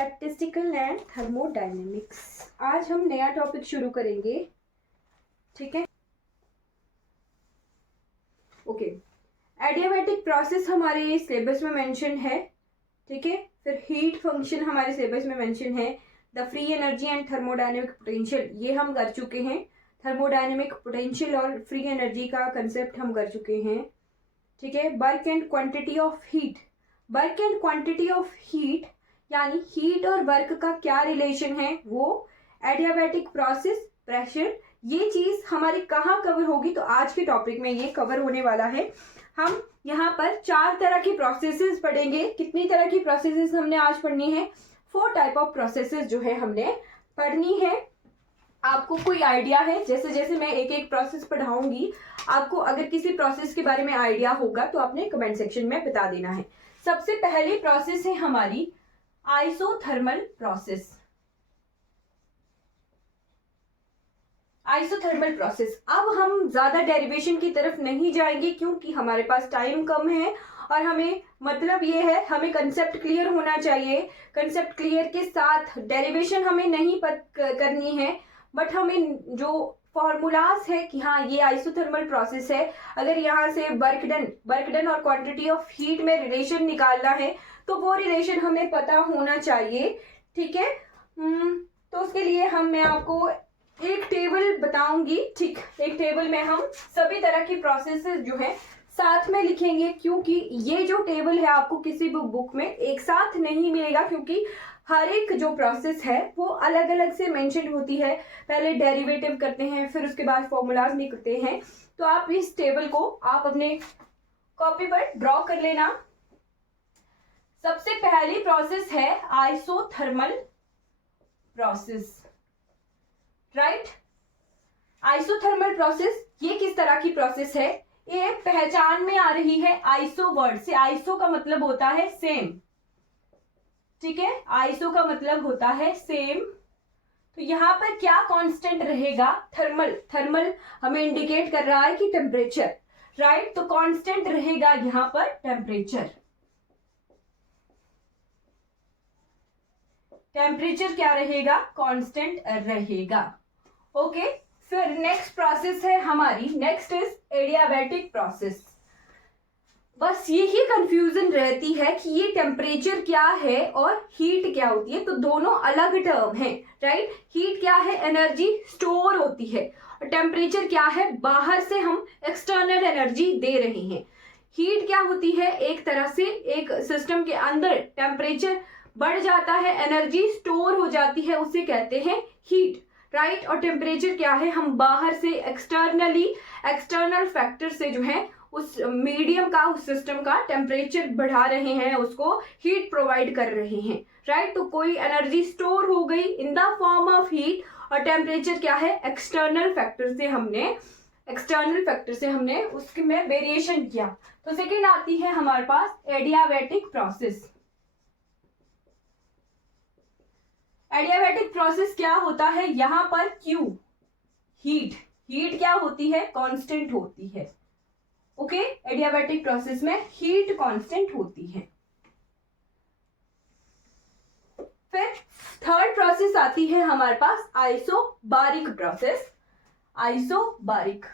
Statistical and thermodynamics. आज हम नया टॉपिक शुरू करेंगे, ठीक है। ओके, एडियाबैटिक प्रोसेस हमारे सिलेबस में मेंशन है, ठीक है। फिर हीट फंक्शन हमारे सिलेबस में मेंशन है। The free energy and thermodynamic potential ये हम कर चुके हैं। थर्मोडायनेमिक पोटेंशियल और फ्री एनर्जी का कंसेप्ट हम कर चुके हैं, ठीक है। Work and quantity of heat, work and quantity of heat यानी हीट और वर्क का क्या रिलेशन है, वो एडियाबैटिक प्रोसेस, प्रेशर, ये चीज हमारी कहाँ कवर होगी, तो आज के टॉपिक में ये कवर होने वाला है। हम यहाँ पर 4 तरह की प्रोसेसेस पढ़ेंगे। कितनी तरह की प्रोसेसेस हमने आज पढ़नी है? 4 टाइप ऑफ प्रोसेसेस जो है हमने पढ़नी है। आपको कोई आइडिया है? जैसे जैसे मैं एक एक प्रोसेस पढ़ाऊंगी, आपको अगर किसी प्रोसेस के बारे में आइडिया होगा तो आपने कमेंट सेक्शन में बता देना है। सबसे पहली प्रोसेस है हमारी आइसोथर्मल प्रोसेस। आइसोथर्मल प्रोसेस, अब हम ज्यादा डेरिवेशन की तरफ नहीं जाएंगे क्योंकि हमारे पास टाइम कम है और हमें मतलब ये है, हमें कंसेप्ट क्लियर होना चाहिए। कंसेप्ट क्लियर के साथ डेरिवेशन हमें नहीं करनी है, बट हमें जो फॉर्मूलाज है कि हाँ ये आइसोथर्मल प्रोसेस है, अगर यहाँ से वर्क डन और क्वांटिटी ऑफ हीट में रिलेशन निकालना है तो वो रिलेशन हमें पता होना चाहिए, ठीक है। तो उसके लिए मैं आपको एक टेबल बताऊंगी, ठीक। एक टेबल में हम सभी तरह की प्रोसेसेस जो है साथ में लिखेंगे, क्योंकि ये जो टेबल है आपको किसी भी बुक में एक साथ नहीं मिलेगा, क्योंकि हर एक जो प्रोसेस है वो अलग अलग से मेंशन होती है। पहले डेरिवेटिव करते हैं, फिर उसके बाद फॉर्मूलाज निकलते हैं। तो आप इस टेबल को आप अपने कॉपी पर ड्रॉ कर लेना। सबसे पहली प्रोसेस है isothermal process, right. Isothermal process ये किस तरह की प्रोसेस है? ये पहचान में आ रही है आइसो वर्ड से। आइसो का मतलब होता है सेम, ठीक है। आइसो का मतलब होता है सेम। तो यहाँ पर क्या कांस्टेंट रहेगा? थर्मल, थर्मल हमें इंडिकेट कर रहा है कि टेम्परेचर, राइट। तो कांस्टेंट रहेगा यहाँ पर टेम्परेचर। टेम्परेचर क्या रहेगा? कांस्टेंट रहेगा, ओके। फिर नेक्स्ट प्रोसेस है हमारी, नेक्स्ट इज एडियाबैटिक प्रोसेस। बस यही कंफ्यूजन रहती है कि ये टेम्परेचर क्या है और हीट क्या होती है, तो दोनों अलग टर्म है, राइट। हीट क्या है? एनर्जी स्टोर होती है, और टेम्परेचर क्या है? बाहर से हम एक्सटर्नल एनर्जी दे रहे हैं। हीट क्या होती है? एक तरह से एक सिस्टम के अंदर टेम्परेचर बढ़ जाता है, एनर्जी स्टोर हो जाती है, उसे कहते हैं हीट, राइट। और टेम्परेचर क्या है? हम बाहर से एक्सटर्नली, एक्सटर्नल फैक्टर से जो है उस मीडियम का, उस सिस्टम का टेम्परेचर बढ़ा रहे हैं, उसको हीट प्रोवाइड कर रहे हैं, राइट। तो कोई एनर्जी स्टोर हो गई in the form of heat, और टेम्परेचर क्या है? एक्सटर्नल फैक्टर से हमने उसके में वेरिएशन किया। तो सेकेंड आती है हमारे पास एडियाबैटिक प्रोसेस। एडियाबैटिक प्रोसेस क्या होता है? यहां पर क्यू, हीट, हीट क्या होती है? कांस्टेंट होती है, ओके। एडियाबैटिक प्रोसेस में हीट कांस्टेंट होती है। फिर थर्ड प्रोसेस आती है हमारे पास isobaric process. Isobaric,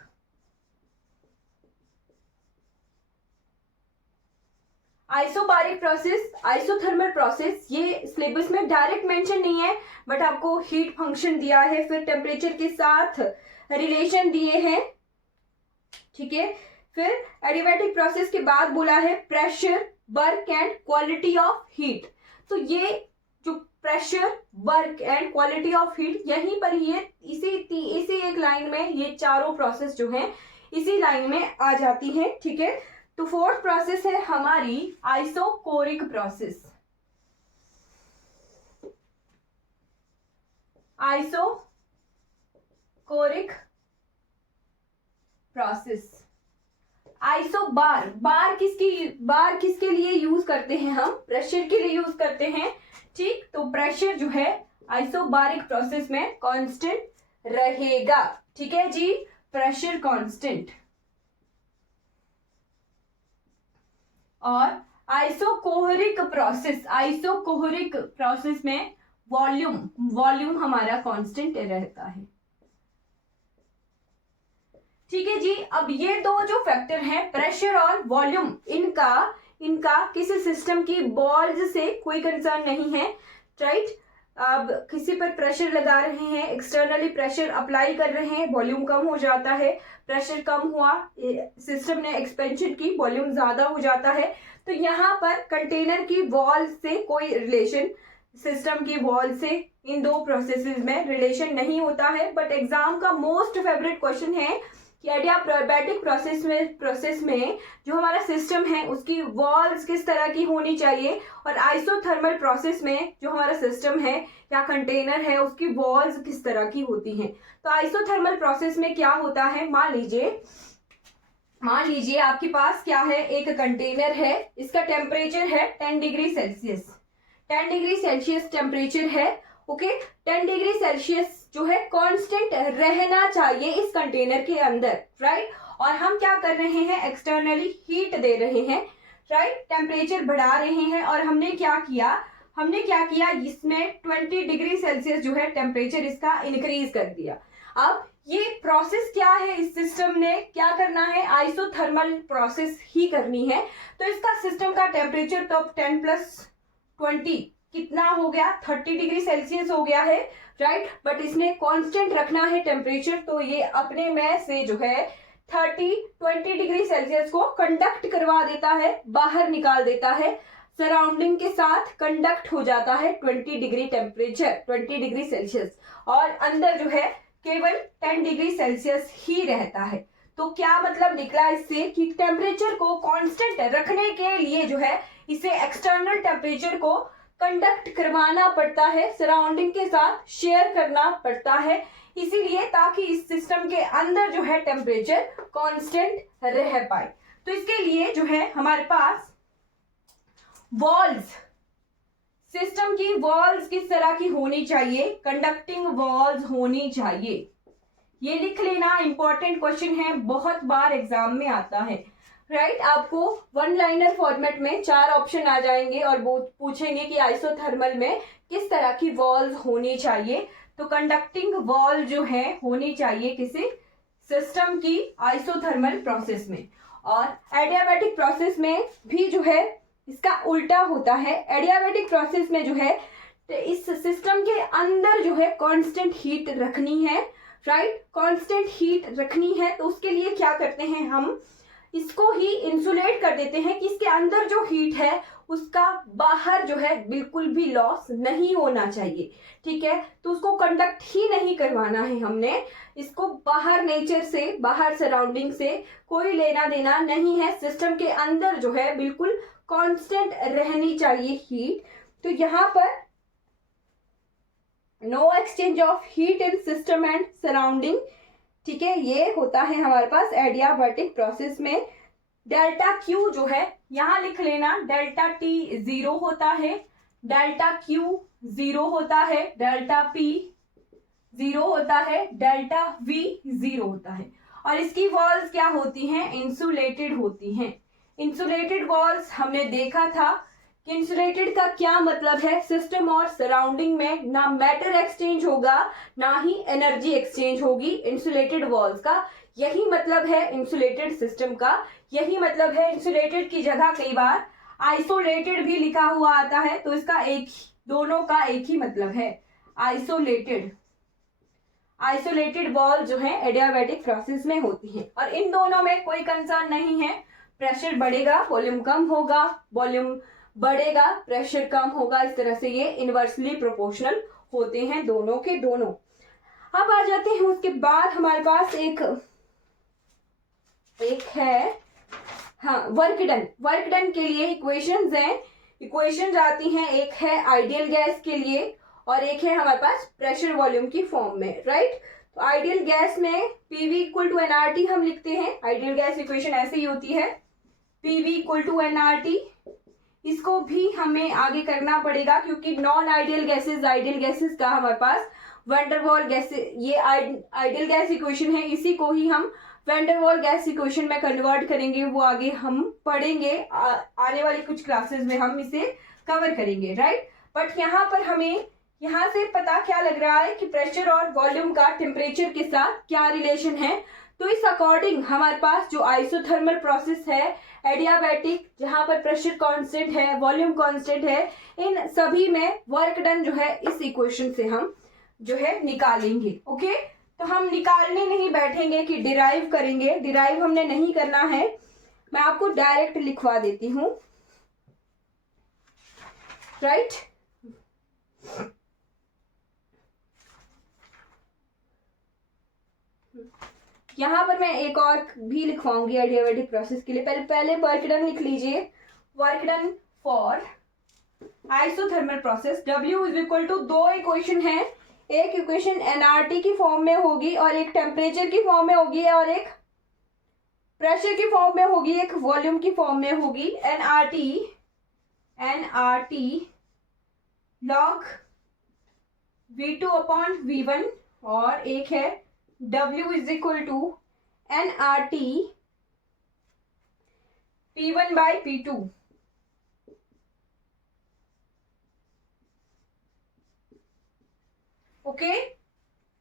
isobaric process, isothermal process, ये सिलेबस में डायरेक्ट मेंशन नहीं है, बट आपको हीट फंक्शन दिया है, फिर टेम्परेचर के साथ रिलेशन दिए हैं, ठीक है। फिर एडियाबैटिक प्रोसेस के बाद बोला है pressure, work and quality of heat. तो ये जो pressure, work and quality of heat, यहीं पर ही इसी एक लाइन में ये चारों प्रोसेस जो हैं इसी लाइन में आ जाती हैं, ठीक है। तो फोर्थ प्रोसेस है हमारी isochoric process. Isochoric process. Isobar, bar किसके लिए यूज करते हैं? हम प्रेशर के लिए यूज करते हैं, ठीक। तो प्रेशर जो है आइसोबारिक प्रोसेस में कांस्टेंट रहेगा, ठीक है जी। प्रेशर कांस्टेंट, और आइसोकोहरिक प्रोसेस में वॉल्यूम हमारा कांस्टेंट रहता है। ठीक है जी। अब ये दो जो फैक्टर हैं, प्रेशर और वॉल्यूम, इनका किसी सिस्टम की बॉल्स से कोई कंसर्न नहीं है, राइट। अब किसी पर प्रेशर लगा रहे हैं, एक्सटर्नली प्रेशर अप्लाई कर रहे हैं, वॉल्यूम कम हो जाता है, प्रेशर कम हुआ, सिस्टम ने एक्सपेंशन की, वॉल्यूम ज्यादा हो जाता है। तो यहाँ पर कंटेनर की वॉल से कोई रिलेशन, सिस्टम की वॉल से इन दो प्रोसेसेस में रिलेशन नहीं होता है। बट एग्जाम का मोस्ट फेवरेट क्वेश्चन है कि एडियाबैटिक प्रोसेस में जो हमारा सिस्टम है उसकी वॉल्स किस तरह की होनी चाहिए, और आइसोथर्मल प्रोसेस में जो हमारा सिस्टम है या कंटेनर है उसकी वॉल्स किस तरह की होती हैं। तो आइसोथर्मल प्रोसेस में क्या होता है, मान लीजिए आपके पास क्या है, एक कंटेनर है, इसका टेम्परेचर है 10 degree Celsius, 10 degree Celsius temperature है। ओके, 10 डिग्री सेल्सियस जो है कांस्टेंट रहना चाहिए इस कंटेनर के अंदर, राइट। और हम क्या कर रहे हैं, एक्सटर्नली हीट दे रहे हैं, राइट, टेम्परेचर बढ़ा रहे हैं। और हमने क्या किया, इसमें 20 डिग्री सेल्सियस जो है टेम्परेचर इसका इंक्रीज कर दिया। अब ये प्रोसेस क्या है, इस सिस्टम ने क्या करना है, आइसोथर्मल प्रोसेस ही करनी है। तो इसका सिस्टम का टेम्परेचर तो 10 + 20 कितना हो गया, 30 डिग्री सेल्सियस हो गया है, राइट। बट इसने कांस्टेंट रखना है टेम्परेचर, तो ये अपने में से जो है 20 डिग्री सेल्सियस को कंडक्ट करवा देता है, बाहर निकाल देता है, सराउंडिंग के साथ कंडक्ट हो जाता है 20 डिग्री टेम्परेचर, 20 डिग्री सेल्सियस, और अंदर जो है केवल 10 डिग्री सेल्सियस ही रहता है। तो क्या मतलब निकला इससे कि टेम्परेचर को कांस्टेंट रखने के लिए जो है इसे एक्सटर्नल टेम्परेचर को कंडक्ट करवाना पड़ता है, सराउंडिंग के साथ शेयर करना पड़ता है, इसीलिए ताकि इस सिस्टम के अंदर जो है टेम्परेचर कांस्टेंट रह पाए। तो इसके लिए जो है हमारे पास वॉल्स, सिस्टम की वॉल्स किस तरह की होनी चाहिए, कंडक्टिंग वॉल्स होनी चाहिए। ये लिख लेना, इंपॉर्टेंट क्वेश्चन है, बहुत बार एग्जाम में आता है, राइट। आपको वन लाइनर फॉर्मेट में 4 ऑप्शन आ जाएंगे और वो पूछेंगे कि आइसोथर्मल में किस तरह की वॉल्स होनी चाहिए। तो कंडक्टिंग वॉल जो है होनी चाहिए किसी सिस्टम की आइसोथर्मल प्रोसेस में। और एडियाबैटिक प्रोसेस में भी जो है इसका उल्टा होता है। एडियाबैटिक प्रोसेस में जो है इस सिस्टम के अंदर जो है कांस्टेंट हीट रखनी है, राइट, कांस्टेंट हीट रखनी है। तो उसके लिए क्या करते हैं, हम इसको ही इंसुलेट कर देते हैं कि इसके अंदर जो हीट है उसका बाहर जो है बिल्कुल भी लॉस नहीं होना चाहिए, ठीक है। तो उसको कंडक्ट ही नहीं करवाना है हमने, इसको बाहर नेचर से, बाहर सराउंडिंग से कोई लेना देना नहीं है, सिस्टम के अंदर जो है बिल्कुल कांस्टेंट रहनी चाहिए हीट। तो यहाँ पर no exchange of heat in system and surrounding, ठीक है, ये होता है हमारे पास एडियाबैटिक प्रोसेस में। डेल्टा क्यू जो है यहां लिख लेना, डेल्टा टी 0 होता है, डेल्टा क्यू 0 होता है, डेल्टा पी 0 होता है, डेल्टा वी 0 होता है। और इसकी वॉल्स क्या होती हैं, इंसुलेटेड होती हैं। इंसुलेटेड वॉल्स हमने देखा था कि इंसुलेटेड का क्या मतलब है, सिस्टम और सराउंडिंग में ना मैटर एक्सचेंज होगा ना ही एनर्जी एक्सचेंज होगी। इंसुलेटेड वॉल्स का यही मतलब है, इंसुलेटेड सिस्टम का यही मतलब है। इंसुलेटेड की जगह कई बार आइसोलेटेड भी लिखा हुआ आता है, तो इसका दोनों का एक ही मतलब है, आइसोलेटेड वॉल जो है एडियाबैटिक प्रोसेस में होती है। और इन दोनों में कोई कंसर्न नहीं है, प्रेशर बढ़ेगा वॉल्यूम कम होगा, वॉल्यूम बढ़ेगा प्रेशर कम होगा, इस तरह से ये इनवर्सली प्रोपोर्शनल होते हैं दोनों के दोनों। अब आ जाते हैं उसके बाद हमारे पास एक है, हाँ, वर्क डन के लिए इक्वेशंस हैं, इक्वेशंस आती हैं, एक है आइडियल गैस के लिए और एक है हमारे पास प्रेशर वॉल्यूम की फॉर्म में, राइट। तो आइडियल गैस में PV = nRT हम लिखते हैं, आइडियल गैस इक्वेशन ऐसे ही होती है, PV = nRT। इसको भी हमें आगे करना पड़ेगा क्योंकि non ideal gases, ideal gases का हमारे पास वैन डर वाल गैस, ये आइडियल गैस इक्वेशन है, इसी को ही हम वैंडरवाल गैस इक्वेशन में कन्वर्ट करेंगे, वो आगे हम पढ़ेंगे, आने वाली कुछ क्लासेस में हम इसे कवर करेंगे, राइट। बट यहाँ पर हमें यहाँ से पता क्या लग रहा है कि प्रेशर और वॉल्यूम का टेम्परेचर के साथ क्या रिलेशन है। तो इस अकॉर्डिंग हमारे पास जो आइसोथर्मल प्रोसेस है, एडियाबैटिक, जहां पर प्रेशर कांस्टेंट है, वॉल्यूम कांस्टेंट है, इन सभी में वर्क डन जो है इस इक्वेशन से हम जो है निकालेंगे। ओके, तो हम निकालने नहीं बैठेंगे कि डिराइव करेंगे, डिराइव हमने नहीं करना है, मैं आपको डायरेक्ट लिखवा देती हूं, राइट। यहां पर मैं एक और भी लिखवाऊंगी एडियाबैटिक प्रोसेस के लिए। पहले वर्क डन लिख लीजिए। Work done for isothermal process, W is equal to, दो इक्वेशन है, एक इक्वेशन एनआरटी की फॉर्म में होगी और एक टेम्परेचर की फॉर्म में होगी और एक प्रेशर की फॉर्म में होगी, एक वॉल्यूम की फॉर्म में होगी। NRT log V2 upon V1 और एक है W is equal to NRT P1 by P2। Okay,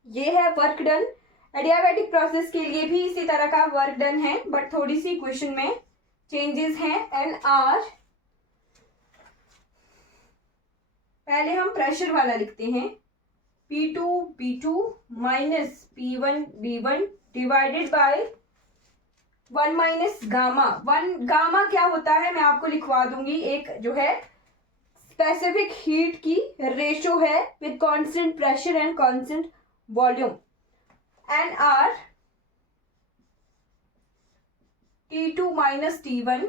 ये है वर्क डन। एडियाबैटिक प्रोसेस के लिए भी इसी तरह का वर्क डन है, बट थोड़ी सी इक्वेशन में चेंजेस हैं। NR, पहले हम प्रेशर वाला लिखते हैं, P2 B2 minus P1 B1 divided by 1 minus gamma. Gamma क्या होता है मैं आपको लिखवा दूंगी, एक जो है स्पेसिफिक हीट की रेशो है with constant pressure and constant volume. NR T2 minus T1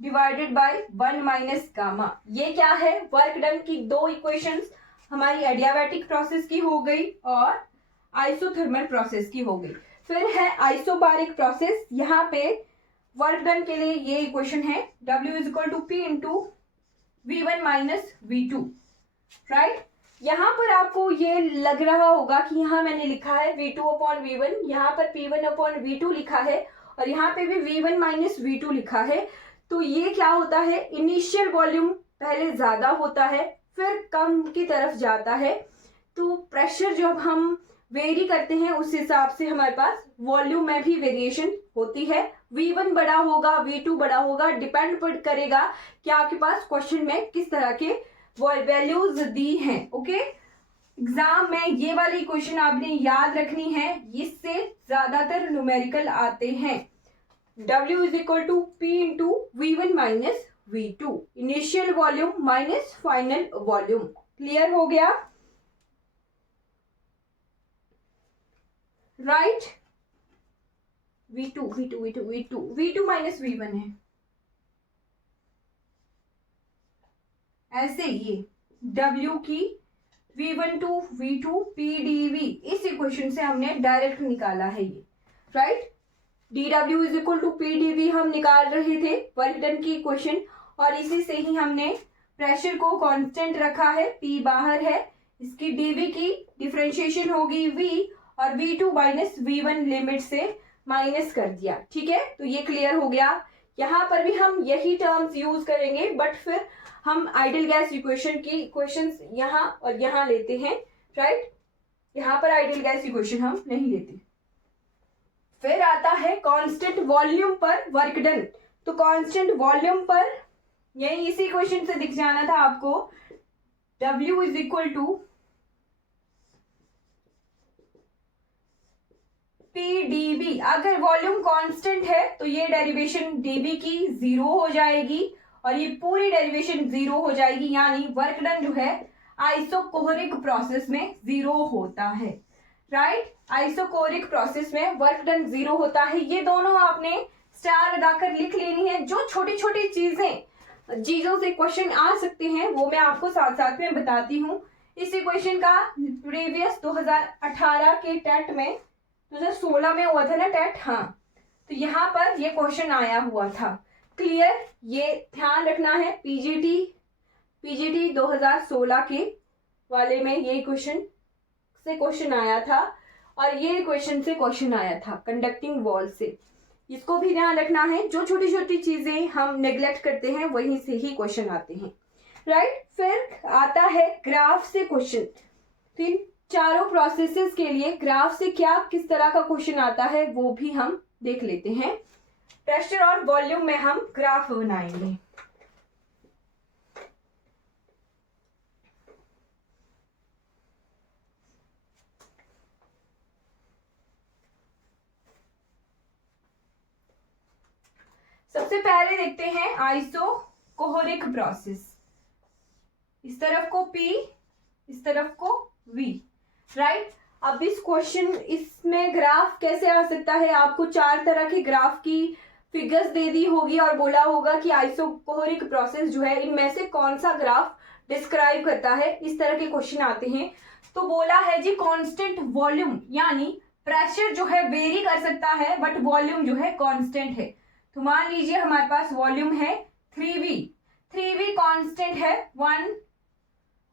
divided by 1 minus gamma. ये क्या है, वर्क डन की दो इक्वेशंस हमारी एडियाबैटिक प्रोसेस की हो गई और आइसोथर्मल प्रोसेस की हो गई। फिर है आइसोबारिक प्रोसेस, यहाँ पे वर्क डन के लिए ये इक्वेशन है, W is equal to P into V1 minus V2, right. यहाँ पर आपको ये लग रहा होगा कि यहाँ मैंने लिखा है V2 अपॉन V1, यहाँ पर P1 अपॉन V2 लिखा है और यहाँ पे भी V1 माइनस V2 लिखा है। तो ये क्या होता है, इनिशियल वॉल्यूम पहले ज्यादा होता है फिर कम की तरफ जाता है, तो प्रेशर जब हम वेरी करते हैं उस हिसाब से हमारे पास वॉल्यूम में भी वेरिएशन होती है। V1 बड़ा होगा, V2 बड़ा होगा, डिपेंड करेगा कि आपके पास क्वेश्चन में किस तरह के वैल्यूज दी हैं। ओके, एग्जाम में ये वाली क्वेश्चन आपने याद रखनी है, इससे ज्यादातर न्यूमेरिकल आते हैं। W is equal to P into V1 minus V2, initial volume minus final volume. Clear हो गया, राइट। V2 माइनस V1 है, ऐसे ये W की V1 टू V2 PdV, इस इक्वेशन से हमने डायरेक्ट निकाला है ये, right. dW is equal to PdV हम निकाल रहे थे वर्क डन की इक्वेशन, और इसी से ही हमने प्रेशर को कांस्टेंट रखा है, P बाहर है, इसकी dV की डिफरेंशिएशन होगी V और V2 माइनस V1 लिमिट से माइनस कर दिया, ठीक है। तो ये क्लियर हो गया। यहाँ पर भी हम यही टर्म्स यूज करेंगे, बट फिर हम आइडियल गैस इक्वेशन की इक्वेशंस यहाँ और यहाँ लेते हैं, राइट। यहाँ पर आइडियल गैस इक्वेशन हम नहीं लेते। फिर आता है कांस्टेंट वॉल्यूम पर वर्क डन। तो कांस्टेंट वॉल्यूम पर यही इसी क्वेश्चन से दिख जाना था आपको, W is equal to PdV। अगर वॉल्यूम कांस्टेंट है तो ये डेरिवेशन dV की 0 हो जाएगी और ये पूरी डेरिवेशन 0 हो जाएगी, यानी वर्क डन जो है आइसोकोरिक प्रोसेस में 0 होता है, राइट। आइसोकोरिक प्रोसेस में वर्क डन 0 होता है। ये दोनों आपने स्टार लगाकर लिख लेनी है। जो छोटी छोटी चीजों से क्वेश्चन आ सकते हैं वो मैं आपको साथ साथ में बताती हूँ। इस इक्वेशन का प्रीवियस 2018 के टेट में 2016 में हुआ था ना टेट, हाँ, तो यहाँ पर ये क्वेश्चन आया हुआ था। क्लियर, ये ध्यान रखना है। पीजीटी 2016 के वाले में ये क्वेश्चन आया था और ये क्वेश्चन से क्वेश्चन आया था कंडक्टिंग वॉल से। इसको भी ध्यान रखना है, जो छोटी छोटी चीजें हम नेग्लेक्ट करते हैं वहीं से ही क्वेश्चन आते हैं, राइट। फिर आता है ग्राफ से क्वेश्चन। तो इन चारों प्रोसेसेस के लिए ग्राफ से क्या किस तरह का क्वेश्चन आता है वो भी हम देख लेते हैं। प्रेशर और वॉल्यूम में हम ग्राफ बनाएंगे। सबसे पहले देखते हैं आइसोकोहरिक प्रोसेस। इस तरफ को P, इस तरफ को V, राइट। अब इस क्वेश्चन इसमें ग्राफ कैसे आ सकता है, आपको 4 तरह के ग्राफ की फिगर्स दे दी होगी और बोला होगा कि आइसोकोहरिक प्रोसेस जो है इनमें से कौन सा ग्राफ डिस्क्राइब करता है, इस तरह के क्वेश्चन आते हैं। तो बोला है जी कांस्टेंट वॉल्यूम, यानी प्रेशर जो है वेरी कर सकता है बट वॉल्यूम जो है कांस्टेंट है। तो मान लीजिए हमारे पास वॉल्यूम है 3V, 3V कांस्टेंट है 1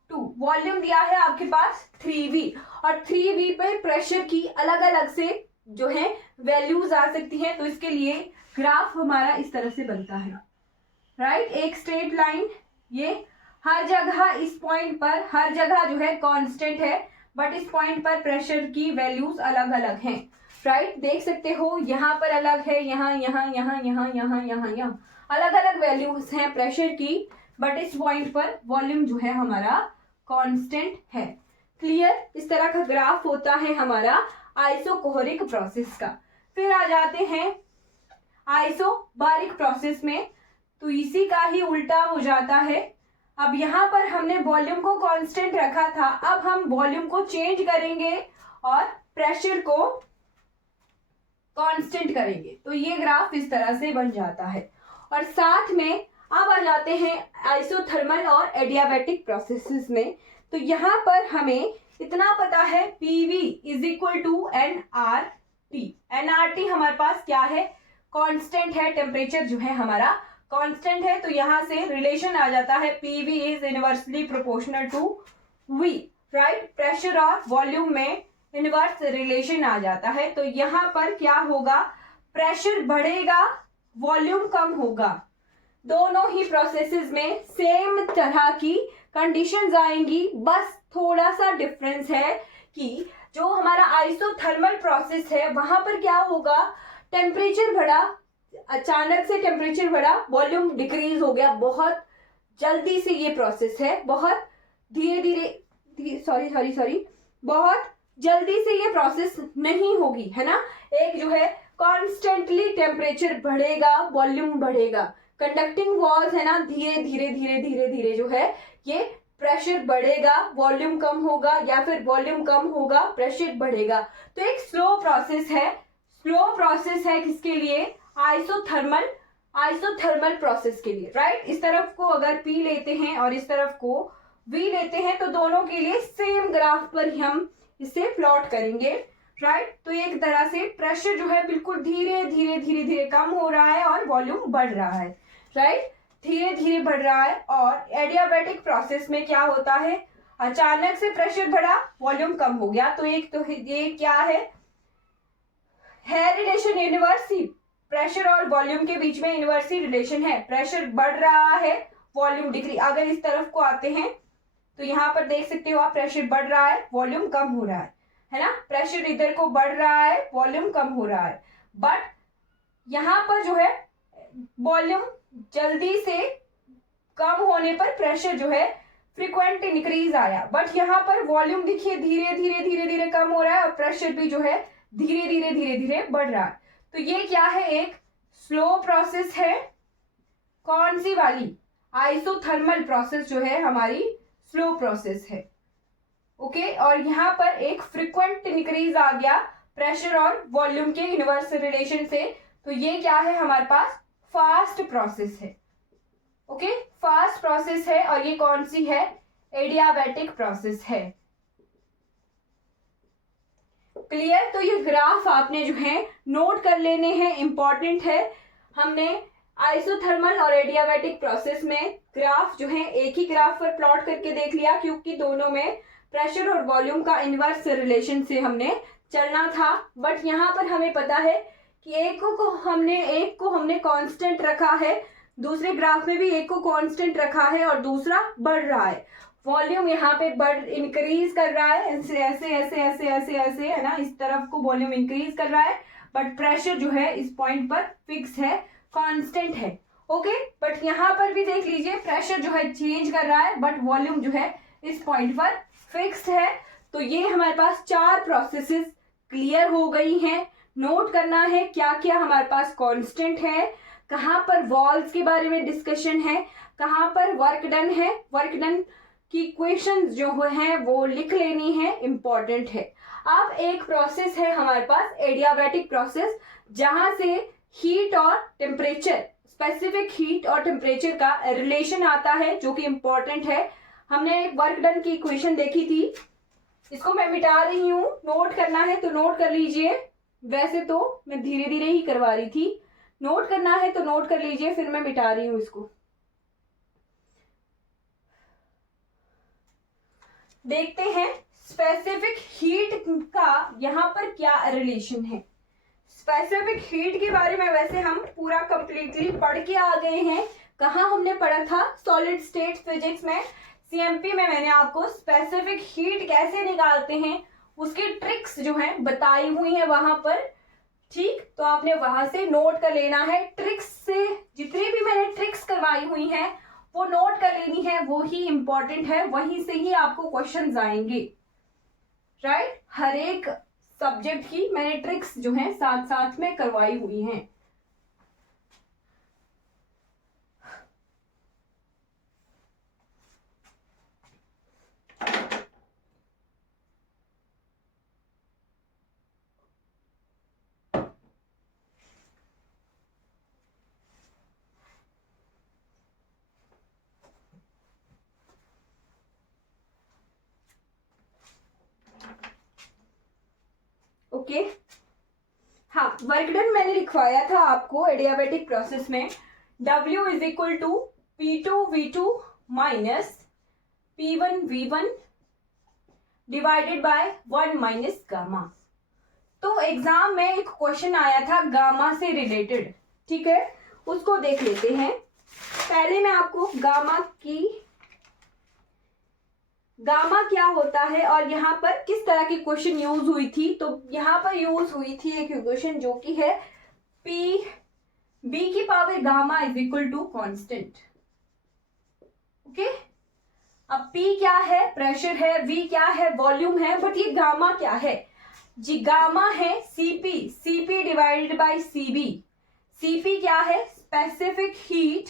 2, वॉल्यूम दिया है आपके पास 3V और 3V पे प्रेशर की अलग अलग से जो है वैल्यूज आ सकती हैं। तो इसके लिए ग्राफ हमारा इस तरह से बनता है, राइट। एक स्ट्रेट लाइन, ये हर जगह इस पॉइंट पर हर जगह जो है कांस्टेंट है बट इस पॉइंट पर प्रेशर की वैल्यूज अलग अलग हैं, राइट। देख सकते हो यहाँ पर अलग है, यहाँ यहाँ यहाँ यहाँ यहाँ यहाँ यहाँ अलग अलग वैल्यूज हैं प्रेशर की, बट इस पॉइंट पर वॉल्यूम जो है हमारा कांस्टेंट है। क्लियर, इस तरह का ग्राफ होता है हमारा आइसोकोहरिक प्रोसेस का। फिर आ जाते हैं आइसोबारिक प्रोसेस में, तो इसी का ही उल्टा हो जाता है। अब यहाँ पर हमने वॉल्यूम को कांस्टेंट रखा था, अब हम वॉल्यूम को चेंज करेंगे और प्रेशर को कांस्टेंट करेंगे। तो ये ग्राफ इस तरह से बन जाता है। और साथ में अब आ जाते हैं आइसोथर्मल और एडियाबैटिक प्रोसेसेस में। तो यहाँ पर हमें इतना पता है PV is equal to nRT। nRT हमारे पास क्या है, कांस्टेंट है, टेम्परेचर जो है हमारा कांस्टेंट है। तो यहाँ से रिलेशन आ जाता है PV is inversely proportional to V, right. Pressure और वॉल्यूम में इनवर्स रिलेशन आ जाता है। तो यहाँ पर क्या होगा, प्रेशर बढ़ेगा, वॉल्यूम कम होगा। दोनों ही प्रोसेसेस में सेम तरह की कंडीशंस आएंगी, बस थोड़ा सा डिफरेंस है कि जो हमारा आइसोथर्मल प्रोसेस है वहां पर क्या होगा, टेम्परेचर बढ़ा, अचानक से टेम्परेचर बढ़ा, वॉल्यूम डिक्रीज हो गया। बहुत जल्दी से ये प्रोसेस है, बहुत धीरे धीरे सॉरी बहुत जल्दी से ये प्रोसेस नहीं होगी, है ना। एक जो है कॉन्स्टेंटली टेम्परेचर बढ़ेगा, वॉल्यूम बढ़ेगा। कंडक्टिंग वॉल्स है ना, धीरे धीरे धीरे धीरे धीरे जो है ये प्रेशर बढ़ेगा, वॉल्यूम कम होगा, या फिर वॉल्यूम कम होगा, प्रेशर बढ़ेगा। तो एक स्लो प्रोसेस है किसके लिए, आइसोथर्मल प्रोसेस के लिए, राइट। इस तरफ को अगर P लेते हैं और इस तरफ को V लेते हैं तो दोनों के लिए सेम ग्राफ पर हम इसे प्लॉट करेंगे, राइट। तो एक तरह से प्रेशर जो है बिल्कुल धीरे धीरे धीरे धीरे कम हो रहा है और वॉल्यूम बढ़ रहा है, राइट, धीरे धीरे बढ़ रहा है। और एडियाबैटिक प्रोसेस में क्या होता है, अचानक से प्रेशर बढ़ा, वॉल्यूम कम हो गया। तो एक तो ये क्या है रिलेशन इनवर्सी, प्रेशर और वॉल्यूम के बीच में इनवर्सी रिलेशन है। प्रेशर बढ़ रहा है, वॉल्यूम डिक्रीज। अगर इस तरफ को आते हैं तो यहाँ पर देख सकते हो आप, प्रेशर बढ़ रहा है, वॉल्यूम कम हो रहा है ना। प्रेशर इधर को बढ़ रहा है, वॉल्यूम कम हो रहा है। बट यहाँ पर जो है वॉल्यूम जल्दी से कम होने पर प्रेशर जो है फ्रीक्वेंट इंक्रीज आया, बट यहाँ पर वॉल्यूम देखिए धीरे धीरे धीरे धीरे कम हो रहा है और प्रेशर भी जो है धीरे धीरे धीरे धीरे बढ़ रहा है। तो ये क्या है, एक स्लो प्रोसेस है। कौन सी वाली, आइसोथर्मल प्रोसेस जो है हमारी स्लो प्रोसेस है, ओके। और यहाँ पर एक फ्रीक्वेंट इंक्रीज आ गया प्रेशर और वॉल्यूम के इनवर्स रिलेशन से। तो ये क्या है हमारे पास, फास्ट प्रोसेस है, ओके, फास्ट प्रोसेस है। और ये कौन सी है, एडियाबैटिक प्रोसेस है। क्लियर। तो ये ग्राफ आपने जो है नोट कर लेने हैं, इंपॉर्टेंट है। हमने आइसोथर्मल और एडियाबैटिक प्रोसेस में ग्राफ जो है एक ही ग्राफ पर प्लॉट करके देख लिया, क्योंकि दोनों में प्रेशर और वॉल्यूम का इनवर्स रिलेशन से हमने चलना था, बट यहाँ पर हमें पता है कि एक को हमने कांस्टेंट रखा है, दूसरे ग्राफ में भी एक को कांस्टेंट रखा है और दूसरा बढ़ रहा है। वॉल्यूम यहाँ पे इंक्रीज कर रहा है, ऐसे ऐसे ऐसे ऐसे ऐसे ऐसे, है ना, इस तरफ को वॉल्यूम इंक्रीज कर रहा है, बट प्रेशर जो है इस पॉइंट पर फिक्स है, कांस्टेंट है। ओके, बट यहाँ पर भी देख लीजिए प्रेशर जो है चेंज कर रहा है, बट वॉल्यूम जो है इस पॉइंट पर फिक्स्ड है। तो ये हमारे पास 4 प्रोसेसेस क्लियर हो गई हैं। नोट करना है क्या क्या हमारे पास कांस्टेंट है, कहाँ पर वॉल्स के बारे में डिस्कशन है, कहाँ पर वर्क डन है, वर्क डन की इक्वेशंस जो हैं वो लिख लेनी है, इंपॉर्टेंट है। अब एक प्रोसेस है हमारे पास एडियाबैटिक प्रोसेस, जहां से हीट और टेम्परेचर, स्पेसिफिक हीट और टेम्परेचर का रिलेशन आता है, जो कि इंपॉर्टेंट है। हमने एक वर्क डन की इक्वेशन देखी थी, इसको मैं मिटा रही हूँ, नोट करना है तो नोट कर लीजिए। वैसे तो मैं धीरे धीरे ही करवा रही थी, नोट करना है तो नोट कर लीजिए, फिर मैं मिटा रही हूँ इसको। देखते हैं स्पेसिफिक हीट का यहाँ पर क्या रिलेशन है। स्पेसिफिक हीट के बारे में वैसे हम पूरा कंप्लीटली पढ़ के आ गए हैं। कहाँ हमने पढ़ा था? सॉलिड स्टेट फिजिक्स में, सीएमपी में मैंने आपको स्पेसिफिक हीट कैसे निकालते हैं उसकी ट्रिक्स जो है बताई हुई है वहां पर। ठीक, तो आपने वहां से नोट कर लेना है। ट्रिक्स से जितनी भी मैंने ट्रिक्स करवाई हुई हैं वो नोट कर लेनी है, वो ही इंपॉर्टेंट है, वहीं से ही आपको क्वेश्चंस आएंगे। राइट, हर एक सब्जेक्ट की मैंने ट्रिक्स जो है साथ साथ में करवाई हुई हैं। ओके, हाँ, वर्क डन मैंने लिखवाया था आपको एडियाबैटिक प्रोसेस में। W is equal to P2V2 minus P1V1 divided by 1 minus gamma. तो एग्जाम में एक क्वेश्चन आया था गामा से रिलेटेड, ठीक है, उसको देख लेते हैं। पहले मैं आपको गामा क्या होता है और यहाँ पर किस तरह की क्वेश्चन यूज हुई थी। तो यहाँ पर यूज हुई थी एक इक्वेशन जो कि है बी की power gamma is equal to constant. Okay, अब P क्या है? प्रेशर है, V क्या है? वॉल्यूम है, बट ये गामा क्या है जी? गामा है CP divided by CB। CP क्या है? Specific heat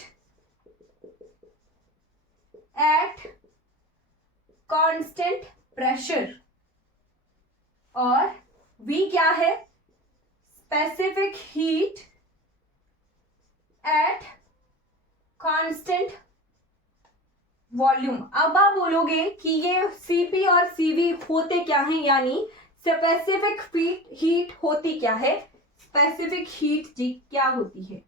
at constant pressure. और V क्या है? Specific heat at constant volume. अब आप बोलोगे कि ये CP और CV होते क्या हैं, यानी स्पेसिफिक हीट होती क्या है? स्पेसिफिक हीट जी क्या होती है?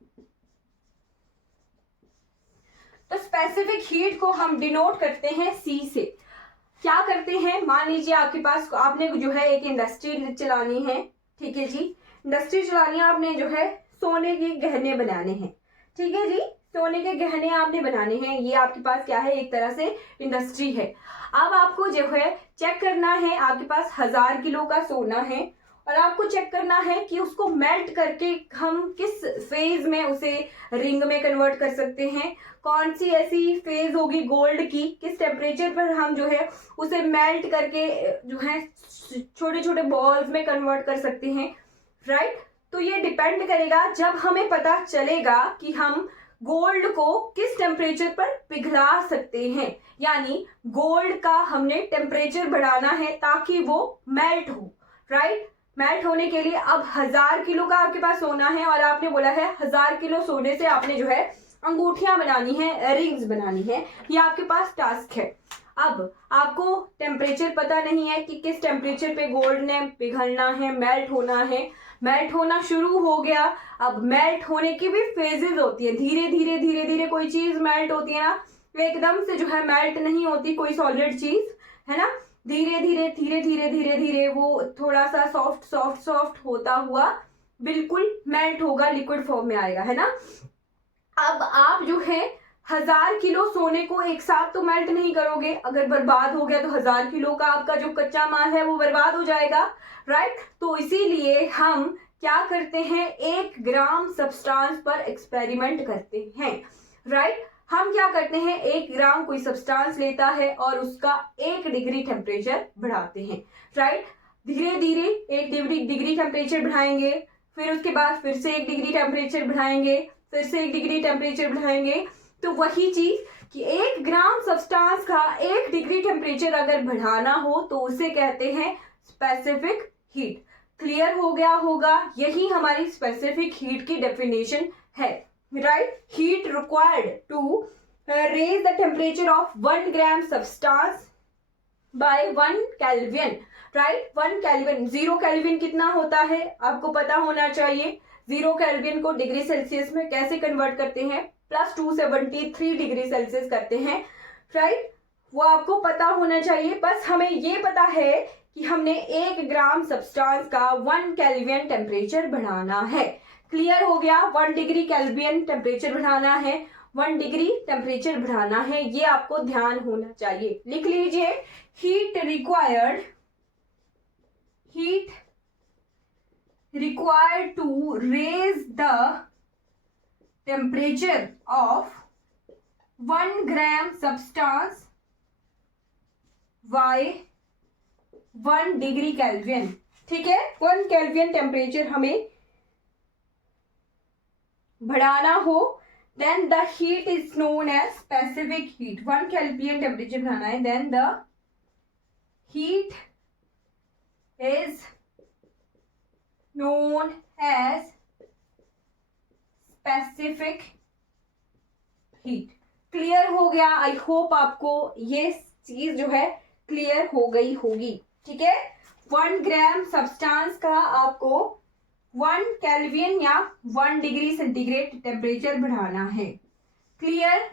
तो स्पेसिफिक हीट को हम डिनोट करते हैं C से। क्या करते हैं? मान लीजिए आपके पास, आपने जो है एक इंडस्ट्री चलानी है, ठीक है जी, इंडस्ट्री चलानी है, आपने जो है सोने के गहने बनाने हैं, ठीक है जी, सोने के गहने आपने बनाने हैं। ये आपके पास क्या है? एक तरह से इंडस्ट्री है। अब आपको जो है चेक करना है, आपके पास 1000 किलो का सोना है और आपको चेक करना है कि उसको मेल्ट करके हम किस फेज में उसे रिंग में कन्वर्ट कर सकते हैं, कौन सी ऐसी फेज होगी गोल्ड की, किस टेम्परेचर पर हम जो है उसे मेल्ट करके जो है छोटे छोटे बॉल्स में कन्वर्ट कर सकते हैं। राइट, तो ये डिपेंड करेगा जब हमें पता चलेगा कि हम गोल्ड को किस टेम्परेचर पर पिघला सकते हैं, यानी गोल्ड का हमने टेम्परेचर बढ़ाना है ताकि वो मेल्ट हो। राइट, मेल्ट होने के लिए अब 1000 किलो का आपके पास सोना है और आपने बोला है 1000 किलो सोने से आपने जो है अंगूठियां बनानी है, रिंग्स बनानी है, ये आपके पास टास्क है। अब आपको टेम्परेचर पता नहीं है कि किस टेम्परेचर पे गोल्ड ने पिघलना है, मेल्ट होना है। मेल्ट होना शुरू हो गया। अब मेल्ट होने की भी फेजेस होती है, धीरे धीरे धीरे धीरे कोई चीज मेल्ट होती है ना, एकदम से जो है मेल्ट नहीं होती कोई सॉलिड चीज, है ना। धीरे धीरे धीरे धीरे धीरे धीरे वो थोड़ा सा सॉफ्ट सॉफ्ट सॉफ्ट होता हुआ बिल्कुल मेल्ट होगा, लिक्विड फॉर्म में आएगा, है ना। अब आप जो है 1000 किलो सोने को एक साथ तो मेल्ट नहीं करोगे, अगर बर्बाद हो गया तो 1000 किलो का आपका जो कच्चा माल है वो बर्बाद हो जाएगा, राइट। तो इसीलिए हम क्या करते हैं, 1 ग्राम सब्सटेंस पर एक्सपेरिमेंट करते हैं, राइट। हम क्या करते हैं, 1 ग्राम कोई सब्सटेंस लेता है और उसका 1 डिग्री टेम्परेचर बढ़ाते हैं, राइट। धीरे धीरे 1 डिग्री टेम्परेचर बढ़ाएंगे, फिर उसके बाद फिर से 1 डिग्री टेम्परेचर बढ़ाएंगे, फिर से 1 डिग्री टेम्परेचर बढ़ाएंगे। तो वही चीज कि 1 ग्राम सब्सटेंस का 1 डिग्री टेम्परेचर अगर बढ़ाना हो तो उसे कहते हैं स्पेसिफिक हीट। क्लियर हो गया होगा, यही हमारी स्पेसिफिक हीट की डेफिनेशन है, right. Heat required to raise the temperature of 1 gram substance by 1 kelvin, right. 1 kelvin, 0 kelvin कितना होता है आपको पता होना चाहिए। 0 केल्विन को डिग्री सेल्सियस में कैसे कन्वर्ट करते हैं, +273 डिग्री सेल्सियस करते हैं, राइट। वो आपको पता होना चाहिए। बस हमें ये पता है कि हमने 1 ग्राम सब्सटेंस का 1 केल्विन टेम्परेचर बढ़ाना है। क्लियर हो गया, 1 डिग्री केल्विन टेम्परेचर बढ़ाना है, 1 डिग्री टेम्परेचर बढ़ाना है, ये आपको ध्यान होना चाहिए। लिख लीजिए, heat required to raise the temperature of 1 gram substance by 1 degree kelvin, ठीक है। 1 केल्विन टेम्परेचर हमें बढ़ाना हो, then the heat is known as specific heat। 1 kelvin temperature बढ़ाना है, then the heat is known as specific heat. Clear हो गया, I hope आपको ये चीज जो है क्लियर हो गई होगी, ठीक है। 1 ग्राम सब्सटेंस का आपको 1 केल्विन या 1 डिग्री सेंटीग्रेड टेम्परेचर बढ़ाना है, क्लियर,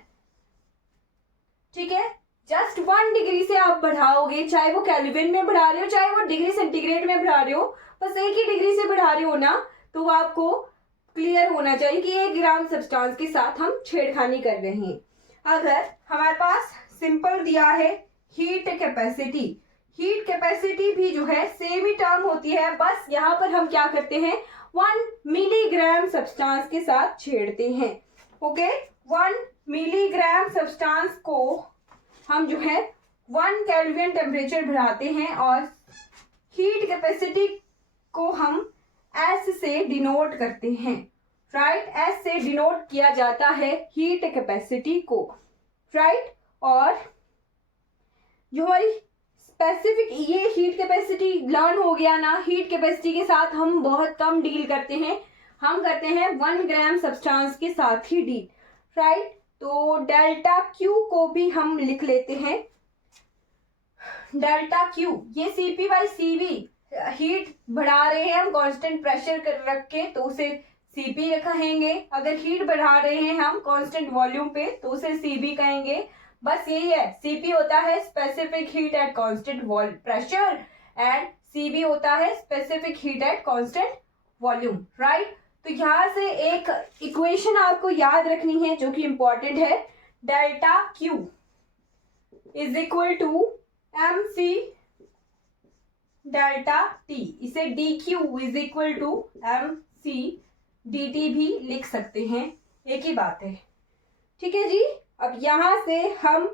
ठीक है। जस्ट 1 डिग्री से आप बढ़ाओगे, चाहे वो केल्विन में बढ़ा रहे हो चाहे वो डिग्री सेंटीग्रेड में बढ़ा रहे हो, बस 1 ही डिग्री से बढ़ा रहे हो ना, तो आपको क्लियर होना चाहिए कि 1 ग्राम सब्सटेंस के साथ हम छेड़खानी कर रहे हैं। अगर हमारे पास सिंपल दिया है हीट कैपेसिटी, हीट कैपेसिटी भी जो है सेम ही टर्म होती है, बस यहाँ पर हम क्या करते हैं, 1 मिलीग्राम सब्सटेंस के साथ छेड़ते हैं, ओके। 1 मिलीग्राम सब्सटेंस को हम जो है 1 केल्विन टेम्परेचर बढ़ाते हैं और हीट कैपेसिटी को हम S से डिनोट करते हैं, राइट। S से डिनोट किया जाता है हीट कैपेसिटी को, राइट। और जो हमारी स्पेसिफिक ये हीट कैपेसिटी लर्न हो गया ना, हीट कैपेसिटी के साथ हम बहुत कम डील करते हैं, हम करते हैं 1 ग्राम सब्सटेंस के साथ ही डील, राइट। तो डेल्टा क्यू को भी हम लिख लेते हैं, डेल्टा क्यू, ये CP/CV हीट बढ़ा रहे हैं हम कांस्टेंट प्रेशर कर रख के तो उसे CP कहेंगे, अगर हीट बढ़ा रहे हैं हम कांस्टेंट वॉल्यूम पे तो उसे CB कहेंगे, बस यही है। CP होता है specific heat at constant pressure and CB होता है specific heat at constant volume, right. तो यहाँ से एक इक्वेशन आपको याद रखनी है जो कि इंपॉर्टेंट है, delta Q is equal to MC delta T, इसे DQ is equal to MC DT भी लिख सकते हैं, एक ही बात है, ठीक है जी। अब यहां से हम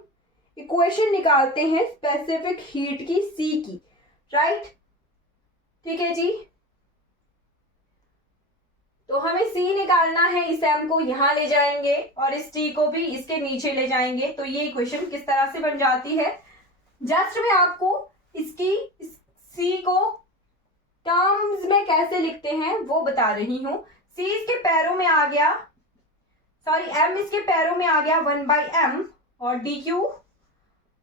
इक्वेशन निकालते हैं स्पेसिफिक हीट की C की, राइट, ठीक है जी। तो हमें C निकालना है, इस M को यहां ले जाएंगे और इस T को भी इसके नीचे ले जाएंगे, तो ये इक्वेशन किस तरह से बन जाती है, जस्ट मैं आपको इसकी C को टर्म्स में कैसे लिखते हैं वो बता रही हूं। C इसके पैरों में आ गया, सॉरी M इसके पैरों में आ गया 1/m और dq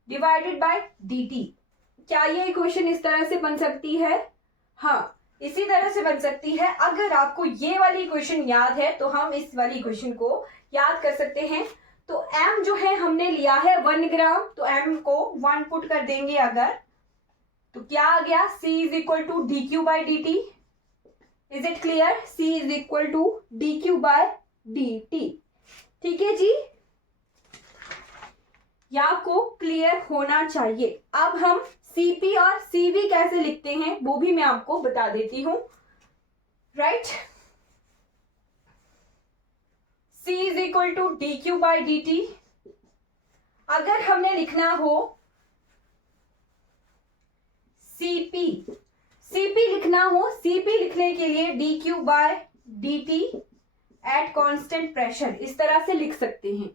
डिवाइडेड बाय dt। क्या ये इक्वेशन इस तरह से बन सकती है, हाँ इसी तरह से बन सकती है। अगर आपको ये वाली इक्वेशन याद है तो हम इस वाली इक्वेशन को याद कर सकते हैं। तो m जो है हमने लिया है 1 ग्राम, तो m को 1 पुट कर देंगे अगर, तो क्या आ गया, C is equal to D Q by D T. Is it clear? C is equal to D Q by D T. ठीक है जी, या आपको क्लियर होना चाहिए। अब हम Cp और Cv कैसे लिखते हैं वो भी मैं आपको बता देती हूं। Right, C is equal to D Q by D T. अगर हमने लिखना हो Cp लिखना हो, Cp लिखने के लिए D Q by D T at constant pressure, इस तरह से लिख सकते हैं।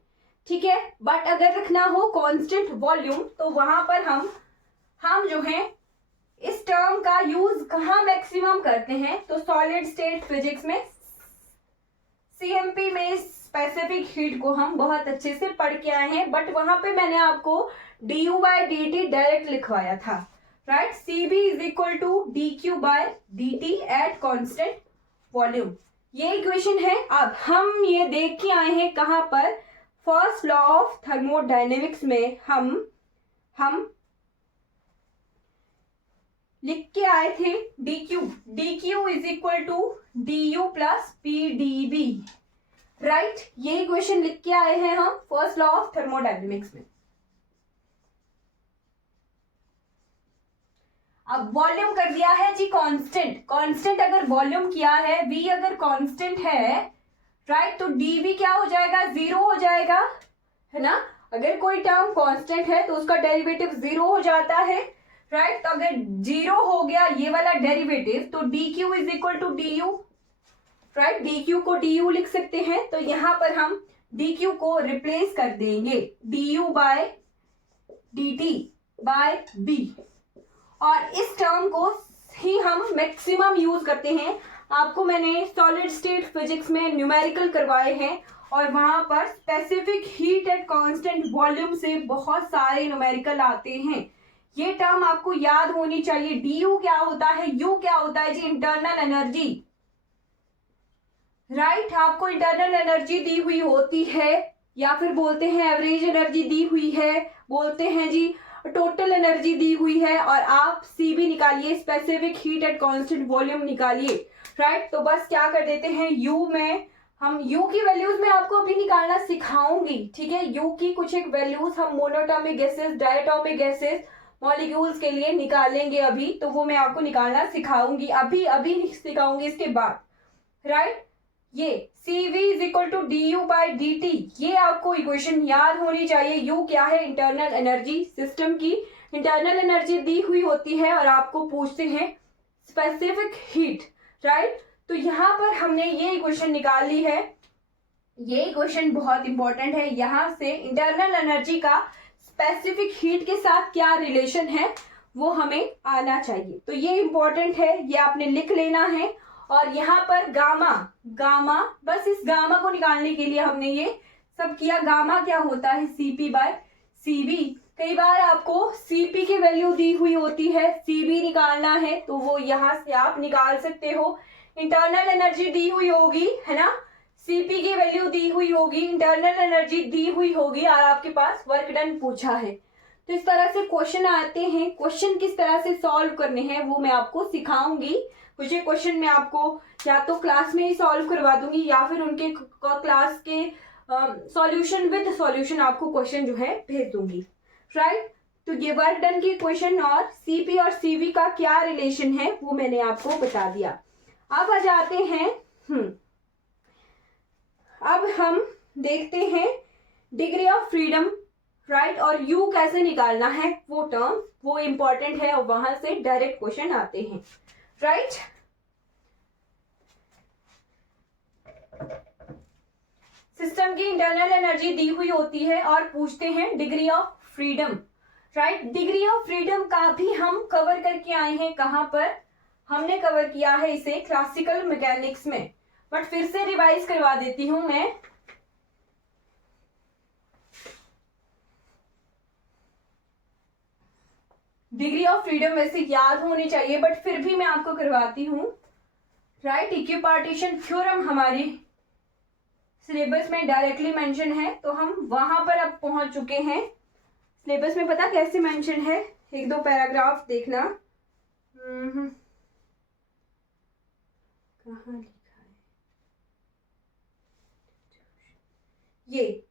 ठीक है, बट अगर रखना हो कांस्टेंट वॉल्यूम तो वहां पर हम जो है इस टर्म का यूज कहाँ मैक्सिमम करते हैं, तो सॉलिड स्टेट फिजिक्स में सीएमपी में स्पेसिफिक हीट को हम बहुत अच्छे से पढ़ के आए हैं, बट वहां पे मैंने आपको D U by D T direct लिखवाया था। Right, Cb is equal to D Q by D T at constant volume, ये इक्वेशन है। अब हम ये देख के आए हैं कहां पर, फर्स्ट लॉ ऑफ थर्मोडायनेमिक्स में हम लिख के आए थे D Q is equal to D U plus P D B. Right, ये इक्वेशन लिख के आए हैं हम फर्स्ट लॉ ऑफ थर्मोडायनेमिक्स में। अब वॉल्यूम कर दिया है जी कांस्टेंट अगर वॉल्यूम किया है, V अगर कांस्टेंट है, राइट, तो dV क्या हो जाएगा, 0 हो जाएगा, है ना। अगर कोई टर्म कांस्टेंट है तो उसका डेरिवेटिव 0 हो जाता है। राइट, तो अगर 0 हो गया ये वाला डेरिवेटिव तो dQ is equal to du। Right, dQ को du लिख सकते हैं, तो यहां पर हम dQ को रिप्लेस कर देंगे du by dt by b, और इस टर्म को ही हम मैक्सिमम यूज करते हैं। आपको मैंने सॉलिड स्टेट फिजिक्स में न्यूमेरिकल करवाए हैं और वहां पर specific heat at constant volume से बहुत सारे न्यूमेरिकल आते हैं। ये टर्म आपको याद होनी चाहिए। डी क्या होता है, यू क्या होता है जी, इंटरनल एनर्जी। राइट, आपको इंटरनल एनर्जी दी हुई होती है, या फिर बोलते हैं एवरेज एनर्जी दी हुई है, बोलते हैं जी टोटल एनर्जी दी हुई है, और आप Cb निकालिए, specific heat at constant volume निकालिए। राइट, तो बस क्या कर देते हैं, U में हम U की वैल्यूज में आपको अभी निकालना सिखाऊंगी। ठीक है, U की कुछ एक वैल्यूज हम monoatomic gases, diatomic gases, molecules के लिए निकालेंगे अभी, तो वो मैं आपको निकालना सिखाऊंगी, अभी सिखाऊंगी इसके बाद। राइट, ये Cv is equal to D U by D T, ये आपको इक्वेशन याद होनी चाहिए। U क्या है, इंटरनल एनर्जी, सिस्टम की इंटरनल एनर्जी दी हुई होती है और आपको पूछते हैं स्पेसिफिक हीट। राइट, तो यहां पर हमने ये इक्वेशन निकाल ली है। ये इक्वेशन बहुत इंपॉर्टेंट है, यहां से इंटरनल एनर्जी का स्पेसिफिक हीट के साथ क्या रिलेशन है वो हमें आना चाहिए। तो ये इंपॉर्टेंट है, ये आपने लिख लेना है। और यहाँ पर गामा, बस इस गामा को निकालने के लिए हमने ये सब किया। गामा क्या होता है, Cp बाय Cv। कई बार आपको Cp की वैल्यू दी हुई होती है, Cv निकालना है तो वो यहाँ से आप निकाल सकते हो। इंटरनल एनर्जी दी हुई होगी, है ना, Cp की वैल्यू दी हुई होगी, इंटरनल एनर्जी दी हुई होगी, और आपके पास वर्क डन पूछा है। तो इस तरह से क्वेश्चन आते हैं। क्वेश्चन किस तरह से सॉल्व करने हैं वो मैं आपको सिखाऊंगी। कुछ एक क्वेश्चन मैं आपको या तो क्लास में ही सॉल्व करवा दूंगी, या फिर उनके क्लास के सॉल्यूशन विद सॉल्यूशन आपको क्वेश्चन जो है भेज दूंगी। राइट, तो ये वर्क डन की क्वेश्चन और Cp और Cv का क्या रिलेशन है वो मैंने आपको बता दिया। अब आ जाते हैं अब हम देखते हैं डिग्री ऑफ फ्रीडम। राइट, और U कैसे निकालना है वो टर्म, वो इंपॉर्टेंट है और वहां से डायरेक्ट क्वेश्चन आते हैं। राइट, सिस्टम की इंटरनल एनर्जी दी हुई होती है और पूछते हैं degree of freedom. Right, degree of freedom का भी हम कवर करके आए हैं। कहां पर हमने कवर किया है इसे, क्लासिकल मैकेनिक्स में, बट फिर से रिवाइज करवा देती हूं मैं। डिग्री ऑफ फ्रीडम वैसे याद होनी चाहिए, बट फिर भी मैं आपको करवाती हूं। राइट, इक्विपार्टीशन थ्योरम हमारी सिलेबस में डायरेक्टली मेंशन है, तो हम वहां पर अब पहुंच चुके हैं। सिलेबस में पता कैसे मेंशन है, एक दो पैराग्राफ देखना। कहाँ लिखा है ये,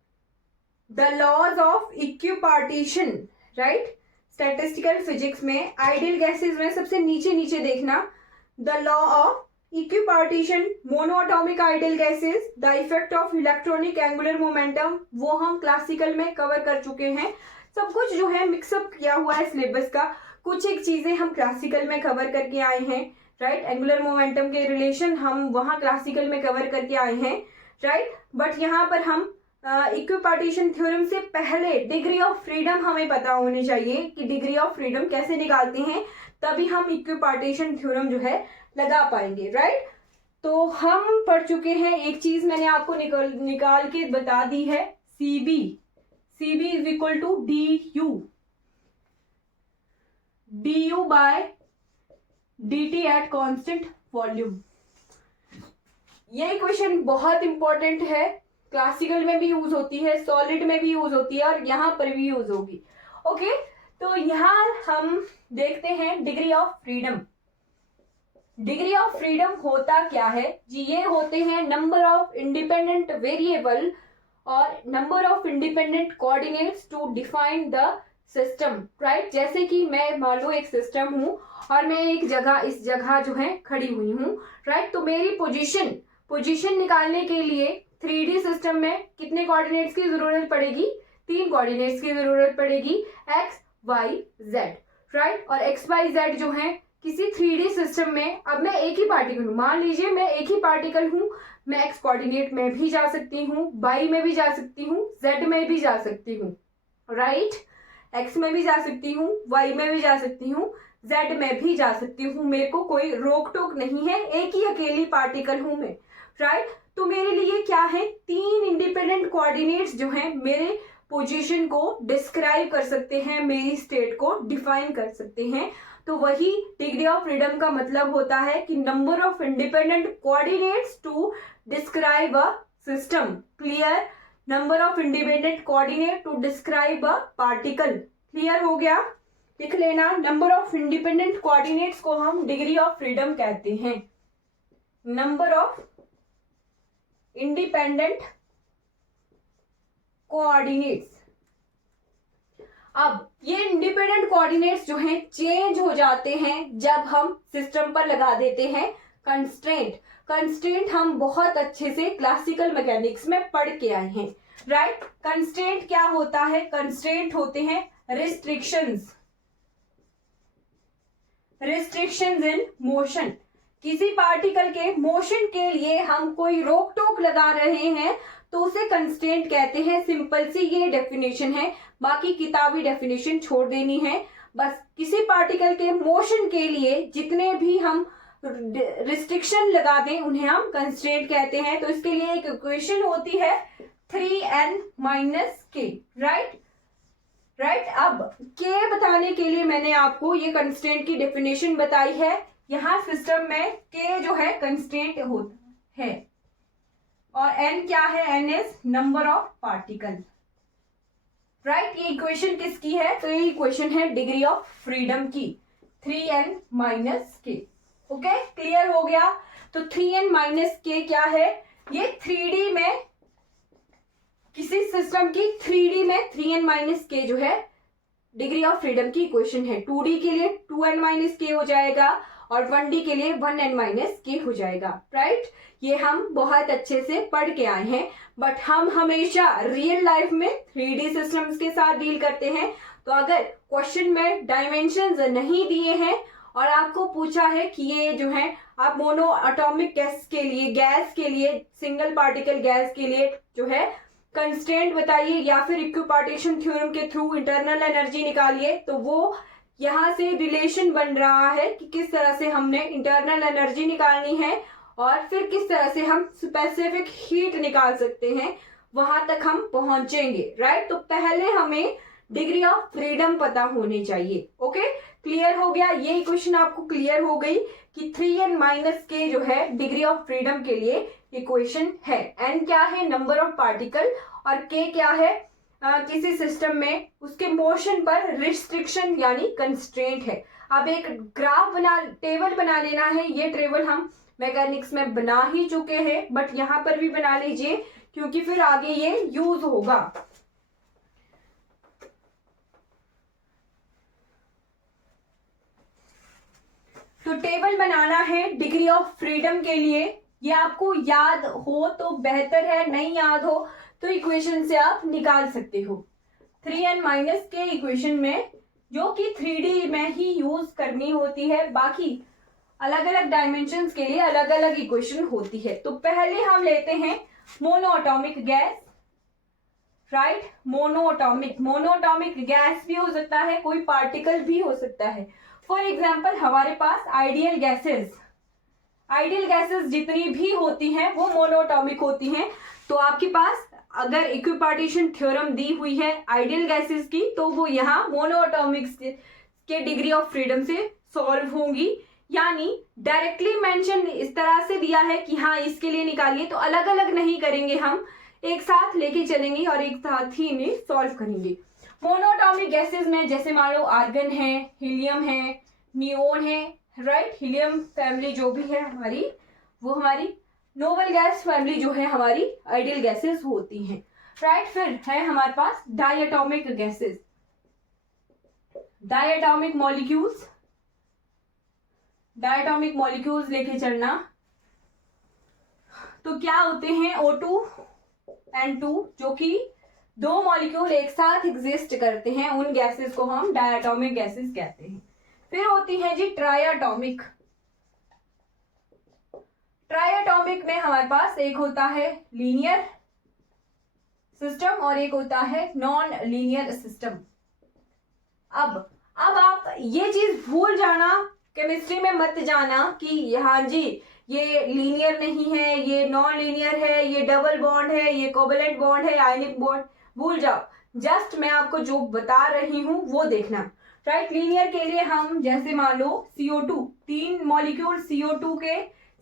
the laws of equipartition, right. Statistical physics में आइडियल गैसेस में सबसे नीचे नीचे देखना, the law of equipartition, monoatomic ideal gases, the effect of electronic angular momentum, वो हम क्लासिकल में कवर कर चुके हैं। सब कुछ जो है मिक्सअप किया हुआ है सिलेबस का, कुछ एक चीजें हम क्लासिकल में कवर करके आए हैं, राइट। एंगुलर मोमेंटम के रिलेशन हम वहां क्लासिकल में कवर करके आए हैं, राइट। बट यहाँ पर हम इक्विपार्टीशन थ्योरम से पहले डिग्री ऑफ फ्रीडम हमें पता होनी चाहिए कि डिग्री ऑफ फ्रीडम कैसे निकालते हैं, तभी हम इक्विपार्टीशन थ्योरम जो है लगा पाएंगे, राइट। तो हम पढ़ चुके हैं, एक चीज मैंने आपको निकाल के बता दी है, CB is equal to du by dt at constant volume. ये इक्वेशन बहुत इंपॉर्टेंट है, क्लासिकल में भी यूज होती है, सॉलिड में भी यूज होती है और यहाँ पर भी यूज होगी। ओके, तो यहाँ हम देखते हैं degree of freedom. Degree of freedom होता क्या है जी, ये होते हैं नंबर ऑफ इंडिपेंडेंट वेरिएबल और number of independent coordinates to define the system, right. जैसे कि मैं मान लो एक सिस्टम हूं और मैं एक जगह, इस जगह जो है खड़ी हुई हूं, राइट। तो मेरी पोजीशन निकालने के लिए 3D सिस्टम में कितने कोऑर्डिनेट्स की जरूरत पड़ेगी, 3 कोऑर्डिनेट्स की जरूरत पड़ेगी, x, y, z, राइट। और x, y, z जो है किसी 3D सिस्टम में, अब मैं एक ही पार्टिकल हूं, मान लीजिए मैं एक ही पार्टिकल हूं, मैं x कोऑर्डिनेट में भी जा सकती हूँ, y में भी जा सकती हूँ, z में भी जा सकती हूँ, राइट। x में भी जा सकती हूँ, y में भी जा सकती हूँ, z में भी जा सकती हूँ, मेरे को कोई रोक टोक नहीं है, एक ही अकेली पार्टिकल हूं मैं, राइट। तो मेरे लिए क्या है, 3 इंडिपेंडेंट कोऑर्डिनेट्स जो हैं मेरे पोजीशन को डिस्क्राइब कर सकते हैं, मेरी स्टेट को डिफाइन कर सकते हैं। तो वही डिग्री ऑफ फ्रीडम का मतलब होता है कि number of independent coordinates to describe a system, clear. Number of independent coordinate to describe a particle, clear हो गया। लिख लेना, नंबर ऑफ इंडिपेंडेंट कोऑर्डिनेट्स को हम डिग्री ऑफ फ्रीडम कहते हैं। Number of independent coordinates. अब ये इंडिपेंडेंट कोऑर्डिनेट्स जो हैं चेंज हो जाते हैं जब हम सिस्टम पर लगा देते हैं कंस्ट्रेंट हम बहुत अच्छे से क्लासिकल मैकेनिक्स में पढ़ के आए हैं, राइट। कंस्ट्रेंट क्या होता है, कंस्ट्रेंट होते हैं रिस्ट्रिक्शंस इन मोशन। किसी पार्टिकल के मोशन के लिए हम कोई रोक टोक लगा रहे हैं तो उसे कंस्ट्रेंट कहते हैं। सिंपल सी ये डेफिनेशन है, बाकी किताबी डेफिनेशन छोड़ देनी है। बस किसी पार्टिकल के मोशन के लिए जितने भी हम रिस्ट्रिक्शन लगा दें उन्हें हम कंस्ट्रेंट कहते हैं। तो इसके लिए एक इक्वेशन होती है 3n-k, राइट। अब k बताने के लिए मैंने आपको ये कंस्ट्रेंट की डेफिनेशन बताई है। यहाँ सिस्टम में k जो है कंस्ट्रेंट होता है और n क्या है, n is number of particle, right. ये इक्वेशन किसकी है, तो ये इक्वेशन है डिग्री ऑफ फ्रीडम की, 3n-k। ओके, क्लियर हो गया। तो 3n-k क्या है, ये 3D में किसी सिस्टम की 3D में 3n-k जो है डिग्री ऑफ फ्रीडम की इक्वेशन है। 2D के लिए 2n-k हो जाएगा और 1D के लिए 1n-k हो जाएगा, राइट। ये हम बहुत अच्छे से पढ़ के आए हैं, बट हम हमेशा रियल लाइफ में 3D सिस्टम्स के साथ डील करते हैं। तो अगर क्वेश्चन में डायमेंशंस नहीं दिए हैं और आपको पूछा है कि ये जो है आप मोनो एटॉमिक गैस के लिए सिंगल पार्टिकल गैस के लिए जो है कंस्ट्रेंट बताइए या फिर इक्विपार्टीशन थ्योरम के थ्रू इंटरनल एनर्जी निकालिए, तो वो यहाँ से रिलेशन बन रहा है कि किस तरह से हमने इंटरनल एनर्जी निकालनी है और फिर किस तरह से हम स्पेसिफिक हीट निकाल सकते हैं, वहां तक हम पहुंचेंगे, राइट। तो पहले हमें डिग्री ऑफ फ्रीडम पता होनी चाहिए। ओके, क्लियर हो गया। ये इक्वेशन आपको क्लियर हो गई कि 3n-k जो है डिग्री ऑफ फ्रीडम के लिए इक्वेशन है। n क्या है, नंबर ऑफ पार्टिकल, और k क्या है, किसी सिस्टम में उसके मोशन पर रिस्ट्रिक्शन यानी कंस्ट्रेंट है। अब एक ग्राफ टेबल बना लेना है। ये टेबल हम मैकेनिक्स में बना ही चुके हैं, बट यहाँ पर भी बना लीजिए क्योंकि फिर आगे ये यूज होगा। तो टेबल बनाना है डिग्री ऑफ फ्रीडम के लिए। ये आपको याद हो तो बेहतर है, नहीं याद हो तो इक्वेशन से आप निकाल सकते हो। 3n के इक्वेशन में, जो कि 3D में ही यूज करनी होती है, बाकी अलग अलग डायमेंशंस के लिए अलग अलग इक्वेशन होती है। तो पहले हम लेते हैं monoatomic gas, right. Monoatomic gas भी हो सकता है, कोई पार्टिकल भी हो सकता है। फॉर एग्जाम्पल हमारे पास आइडियल गैसेस जितनी भी होती हैं वो मोनोएटॉमिक होती हैं। तो आपके पास अगर इक्विपार्टीशन थ्योरम दी हुई है आइडियल गैसेस की, तो वो यहाँ मोनोएटॉमिक के डिग्री ऑफ फ्रीडम से सॉल्व होंगी। यानी डायरेक्टली मेंशन इस तरह से दिया है कि हाँ इसके लिए निकालिए, तो अलग अलग नहीं करेंगे, हम एक साथ लेके चलेंगे और एक साथ ही इन्हें सॉल्व करेंगे। मोनोएटॉमिक गैसेस में जैसे मान लो आर्गन है, हीलियम है, नियोन है, राइट। हीलियम फैमिली जो भी है हमारी, वो हमारी नोबल गैस फैमिली जो है हमारी आइडियल गैसेस होती हैं, राइट। फिर है हमारे पास डायटोमिक गैसेस, डायटोमिक मॉलिक्यूल्स लेके चलना। तो क्या होते हैं O2 N2, जो कि दो मॉलिक्यूल एक साथ एग्जिस्ट करते हैं, उन गैसेस को हम डायटोमिक गैसेस कहते हैं। फिर होती है जी ट्राइएटॉमिक में हमारे पास एक होता है लीनियर सिस्टम और एक होता है नॉन लीनियर सिस्टम। अब आप ये चीज भूल जाना, केमिस्ट्री में मत जाना कि हाँ जी ये लीनियर नहीं है, ये नॉन लीनियर है, ये डबल बॉन्ड है, ये कोवेलेंट बॉन्ड है, आयनिक बॉन्ड, भूल जाओ। जस्ट मैं आपको जो बता रही हूं वो देखना, राइट। लीनियर के लिए हम जैसे मान लो CO2, 3 मॉलिक्यूल CO2 के,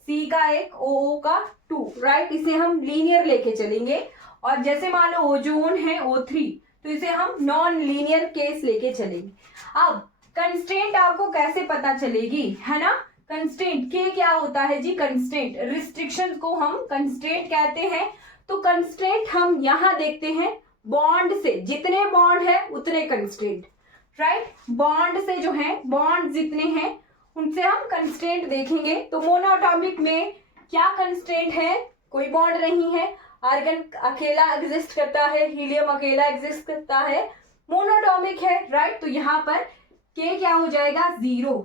C का 1, OO का 2, राइट। इसे हम लीनियर लेके चलेंगे। और जैसे मान लो ओजोन है O3, तो इसे हम नॉन लीनियर केस लेके चलेंगे। अब कंस्ट्रेंट आपको कैसे पता चलेगी, है ना। कंस्ट्रेंट के क्या होता है जी, कंस्ट्रेंट, रिस्ट्रिक्शन को हम कंस्ट्रेंट कहते हैं। तो कंस्ट्रेंट हम यहां देखते हैं बॉन्ड से, जितने बॉन्ड है उतने कंस्ट्रेंट, राइट। बॉन्ड से जो है, बॉन्ड जितने हैं उनसे हम कंस्ट्रेंट देखेंगे। तो मोनोएटॉमिक में क्या कंस्ट्रेंट है, कोई बॉन्ड नहीं है, आर्गन अकेला एग्जिस्ट करता है, हीलियम अकेला एग्जिस्ट करता है, मोनोएटॉमिक है, राइट। तो यहाँ पर के क्या हो जाएगा, 0,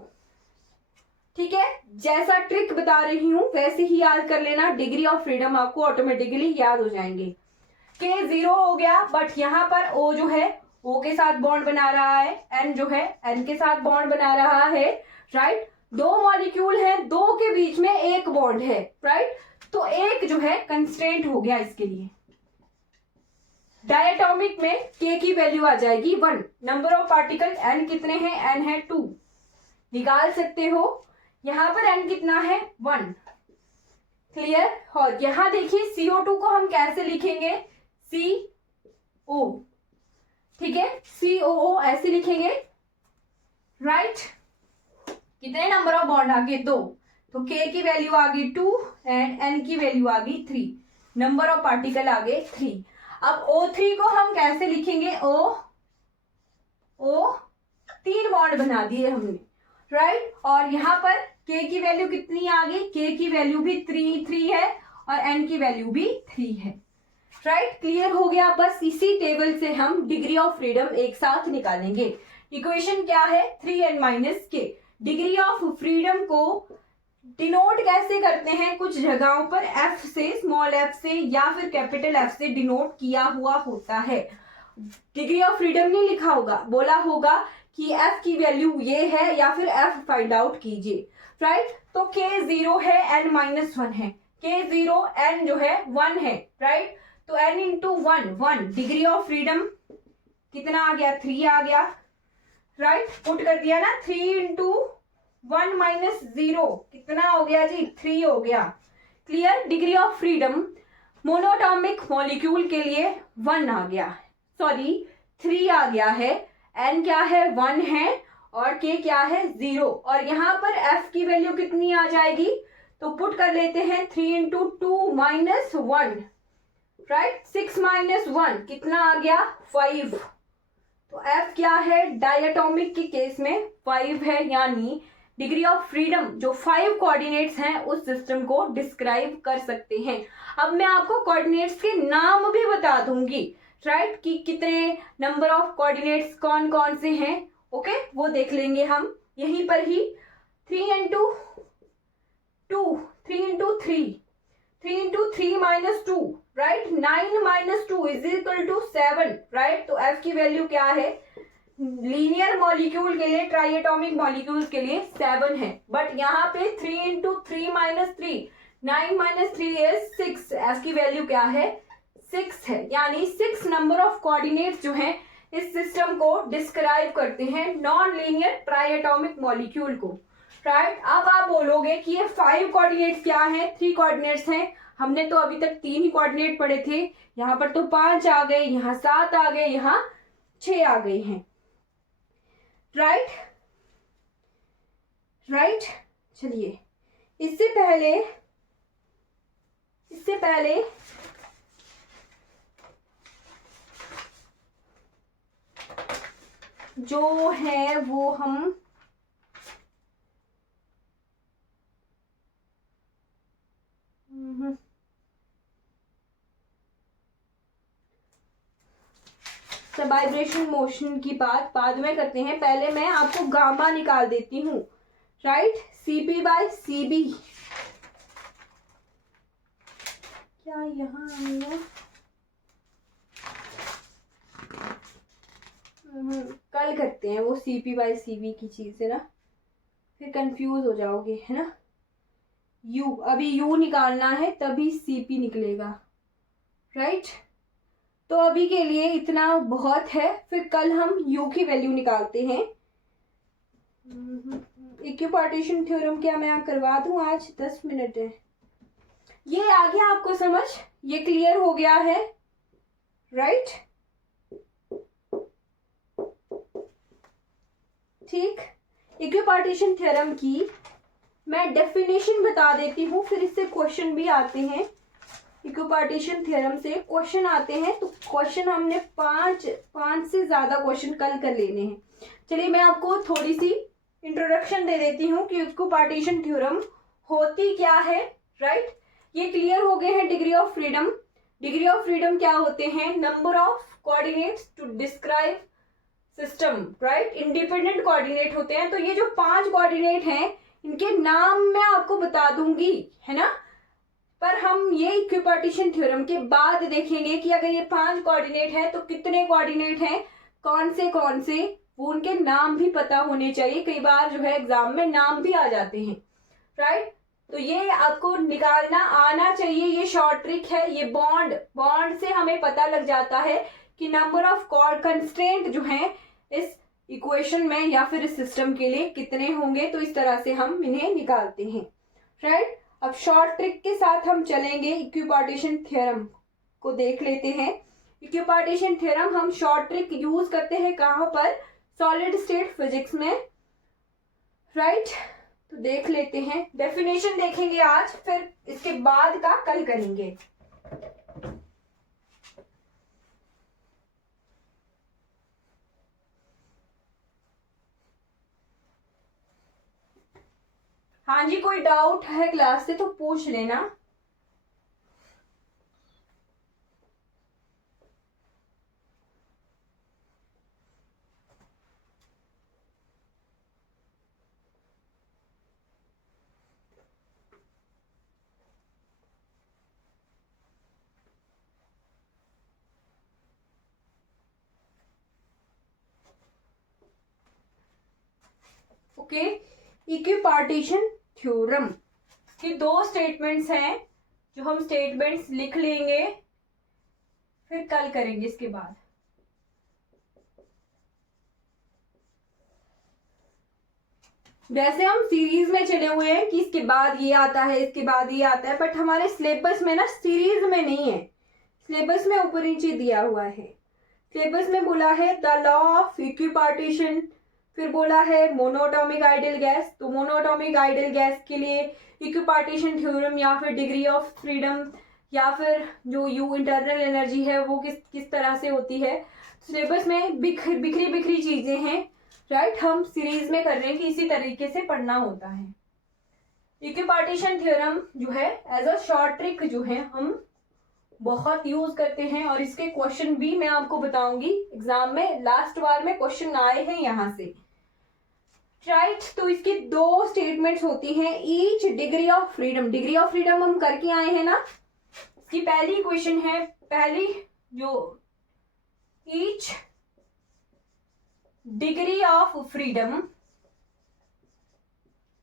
ठीक है। जैसा ट्रिक बता रही हूं वैसे ही याद कर लेना, डिग्री ऑफ फ्रीडम आपको ऑटोमेटिकली याद हो जाएंगे। के 0 हो गया, बट यहाँ पर O जो है O के साथ बॉन्ड बना रहा है, N जो है N के साथ बॉन्ड बना रहा है, राइट। दो मॉलिक्यूल हैं, दो के बीच में एक बॉन्ड है, राइट। तो एक जो है कंस्ट्रेंट हो गया इसके लिए। डायटोमिक में K की वैल्यू आ जाएगी 1, नंबर ऑफ पार्टिकल N कितने हैं, N है 2, निकाल सकते हो। यहां पर N कितना है, 1, क्लियर। और यहां देखिए CO2 को हम कैसे लिखेंगे, CO, ठीक है, COO ऐसे लिखेंगे, राइट। कितने नंबर ऑफ बॉन्ड आ गए, 2, तो K की वैल्यू आ गई 2 एंड N की वैल्यू आ गई 3, नंबर ऑफ पार्टिकल आ गए 3। अब O3 को हम कैसे लिखेंगे, O 3 बॉन्ड बना दिए हमने, राइट। और यहाँ पर K की वैल्यू कितनी आ गई, K की वैल्यू भी 3 है और N की वैल्यू भी 3 है, राइट। क्लियर हो गया। बस इसी टेबल से हम डिग्री ऑफ फ्रीडम एक साथ निकालेंगे। इक्वेशन क्या है, 3n - k। Degree of freedom को डिनोट कैसे करते हैं, कुछ जगहों पर F से, स्मॉल f से या फिर कैपिटल F से डिनोट किया हुआ होता है। डिग्री ऑफ फ्रीडम नहीं लिखा होगा, बोला होगा कि F की वैल्यू ये है या फिर F फाइंड आउट कीजिए, राइट। तो K 0 है, N - 1 है, K 0, N जो है 1 है, राइट। तो N × 1, डिग्री ऑफ फ्रीडम कितना आ गया, 3 आ गया, राइट। पुट कर दिया ना, 3 × 1 - 0 कितना हो गया जी, 3 हो गया, clear. Degree of freedom monoatomic molecule के लिए 1 आ गया, सॉरी 3 आ गया है, n क्या है 1 है और k क्या है 0, और यहाँ पर f की वैल्यू कितनी आ जाएगी, तो पुट कर लेते हैं 3 इंटू 2 माइनस 1, राइट, 6 माइनस 1 कितना आ गया 5, तो f क्या है डायटोमिक के केस में 5 है, यानी डिग्री ऑफ फ्रीडम जो 5 कोऑर्डिनेट्स हैं उस सिस्टम को डिस्क्राइब कर सकते हैं। अब मैं आपको कोऑर्डिनेट्स के नाम भी बता दूंगी, राइट, कि कितने नंबर ऑफ कोऑर्डिनेट्स कौन कौन से हैं, ओके, वो देख लेंगे हम यहीं पर ही। 3 into 2, 3 into 3, 3 into 3 minus 2, right, 9 minus 2 is equal to 7, right, तो f की वैल्यू क्या है लीनियर मॉलिक्यूल के लिए, ट्राइएटॉमिक मॉलिक्यूल्स के लिए 7 है, बट यहाँ पे 3 into 3 minus 3, 9 minus 3 is 6, f की वैल्यू क्या है 6 है, यानी 6 नंबर ऑफ कोऑर्डिनेट्स जो हैं इस सिस्टम को डिस्क्राइब करते हैं नॉन लीनियर ट्राइएटॉमिक मॉलिक्यूल को, राइट। अब आप बोलोगे कि ये 5 कोऑर्डिनेट्स क्या हैं, 3 कोऑर्डिनेट्स हैं, हमने तो अभी तक 3 ही कोऑर्डिनेट पढ़े थे, यहाँ पर तो 5 आ गए, यहाँ 7 आ गए, यहाँ 6 आ गए हैं, राइट, राइट। चलिए इससे पहले जो है वो हम वाइब्रेशन मोशन की बात बाद में करते हैं, पहले मैं आपको गामा निकाल देती हूँ, राइट, CP बाय CB क्या यहाँ कल करते हैं वो CP बाय CB की चीज है ना, फिर कंफ्यूज हो जाओगे, है ना। U अभी U निकालना है तभी CP निकलेगा, राइट, तो अभी के लिए इतना बहुत है, फिर कल हम U की वैल्यू निकालते हैं। इक्विपार्टीशन थ्योरम क्या मैं करवा दूं आज, 10 मिनट है। ये आ गया आपको समझ, ये क्लियर हो गया है, राइट, ठीक। इक्विपार्टीशन थ्योरम की मैं डेफिनेशन बता देती हूँ, फिर इससे क्वेश्चन भी आते हैं। इक्विपार्टीशन थ्योरम से क्वेश्चन आते हैं, तो क्वेश्चन हमने पांच से ज्यादा क्वेश्चन कल कर लेने हैं। चलिए मैं आपको थोड़ी सी इंट्रोडक्शन दे देती हूँ कि इक्विपार्टीशन थ्योरम होती क्या है, राइट। ये क्लियर हो गए हैं degree of freedom. Degree of freedom क्या होते हैं, number of coordinates to describe system, right, independent coordinate होते हैं। तो ये जो 5 कोऑर्डिनेट हैं इनके नाम मैं आपको बता दूंगी, है ना, पर हम ये इक्विपार्टीशन थ्योरम के बाद देखेंगे कि अगर ये 5 कोऑर्डिनेट है तो कितने कोऑर्डिनेट हैं, कौन से वो उनके नाम भी पता होने चाहिए, कई बार जो है एग्जाम में नाम भी आ जाते हैं, राइट। तो ये आपको निकालना आना चाहिए, ये शॉर्ट ट्रिक है। ये बॉन्ड से हमें पता लग जाता है कि नंबर ऑफ कंस्ट्रेंट जो है इस इक्वेशन में या फिर इस सिस्टम के लिए कितने होंगे, तो इस तरह से हम इन्हें निकालते हैं, राइट। अब शॉर्ट ट्रिक के साथ हम चलेंगे, इक्विपार्टीशन थ्योरम को देख लेते हैं। इक्विपार्टीशन थ्योरम हम शॉर्ट ट्रिक यूज करते हैं कहाँ पर, सॉलिड स्टेट फिजिक्स में, राइट। तो देख लेते हैं, डेफिनेशन देखेंगे आज, फिर इसके बाद का कल करेंगे। हाँ जी, कोई डाउट है क्लास से तो पूछ लेना। ओके, इक्विपार्टीशन थ्योरम की 2 स्टेटमेंट्स हैं जो हम स्टेटमेंट्स लिख लेंगे, फिर कल करेंगे इसके बाद। वैसे हम सीरीज में चले हुए हैं कि इसके बाद ये आता है, इसके बाद ये आता है, बट हमारे सिलेबस में ना सीरीज में नहीं है, सिलेबस में ऊपर नीचे दिया हुआ है। सिलेबस में बोला है द लॉ ऑफ इक्विपार्टीशन, फिर बोला है मोनोटॉमिक आइडियल गैस। तो मोनोटॉमिक आइडियल गैस के लिए इक्विपार्टीशन थ्योरम या फिर डिग्री ऑफ फ्रीडम या फिर जो यू इंटरनल एनर्जी है वो किस तरह से होती है। सिलेबस में बिखरी बिखरी चीजें हैं, राइट। हम सीरीज में कर रहे हैं कि इसी तरीके से पढ़ना होता है। इक्विपार्टीशन थ्योरम जो है एज अ शॉर्ट ट्रिक जो है हम बहुत यूज करते हैं और इसके क्वेश्चन भी मैं आपको बताऊंगी एग्जाम में। लास्ट बार में क्वेश्चन आए हैं यहाँ से, राइट। तो इसकी दो स्टेटमेंट्स होती हैं, each degree of freedom. Degree of freedom हम करके आए हैं ना, इसकी पहली क्वेश्चन है, पहली जो ईच डिग्री ऑफ फ्रीडम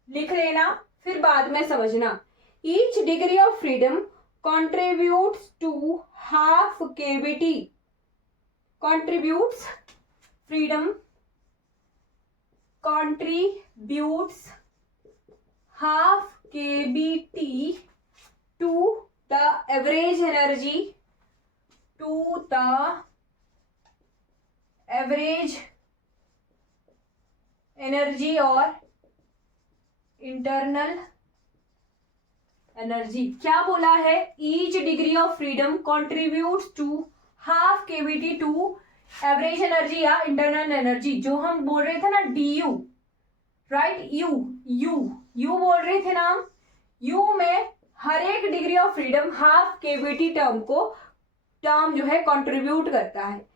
लिख लेना, फिर बाद में समझना। Each degree of freedom contributes to half kbt, contributes freedom contributes half kbt to the average energy, to the average energy or internal energy. क्या बोला है, each degree of freedom contribute to half K V T to average energy या internal energy. जो हम बोल रहे थे ना डी यू, राइट, यू बोल रहे थे ना हम, यू में हर एक degree of freedom half KVT term जो है कंट्रीब्यूट करता है।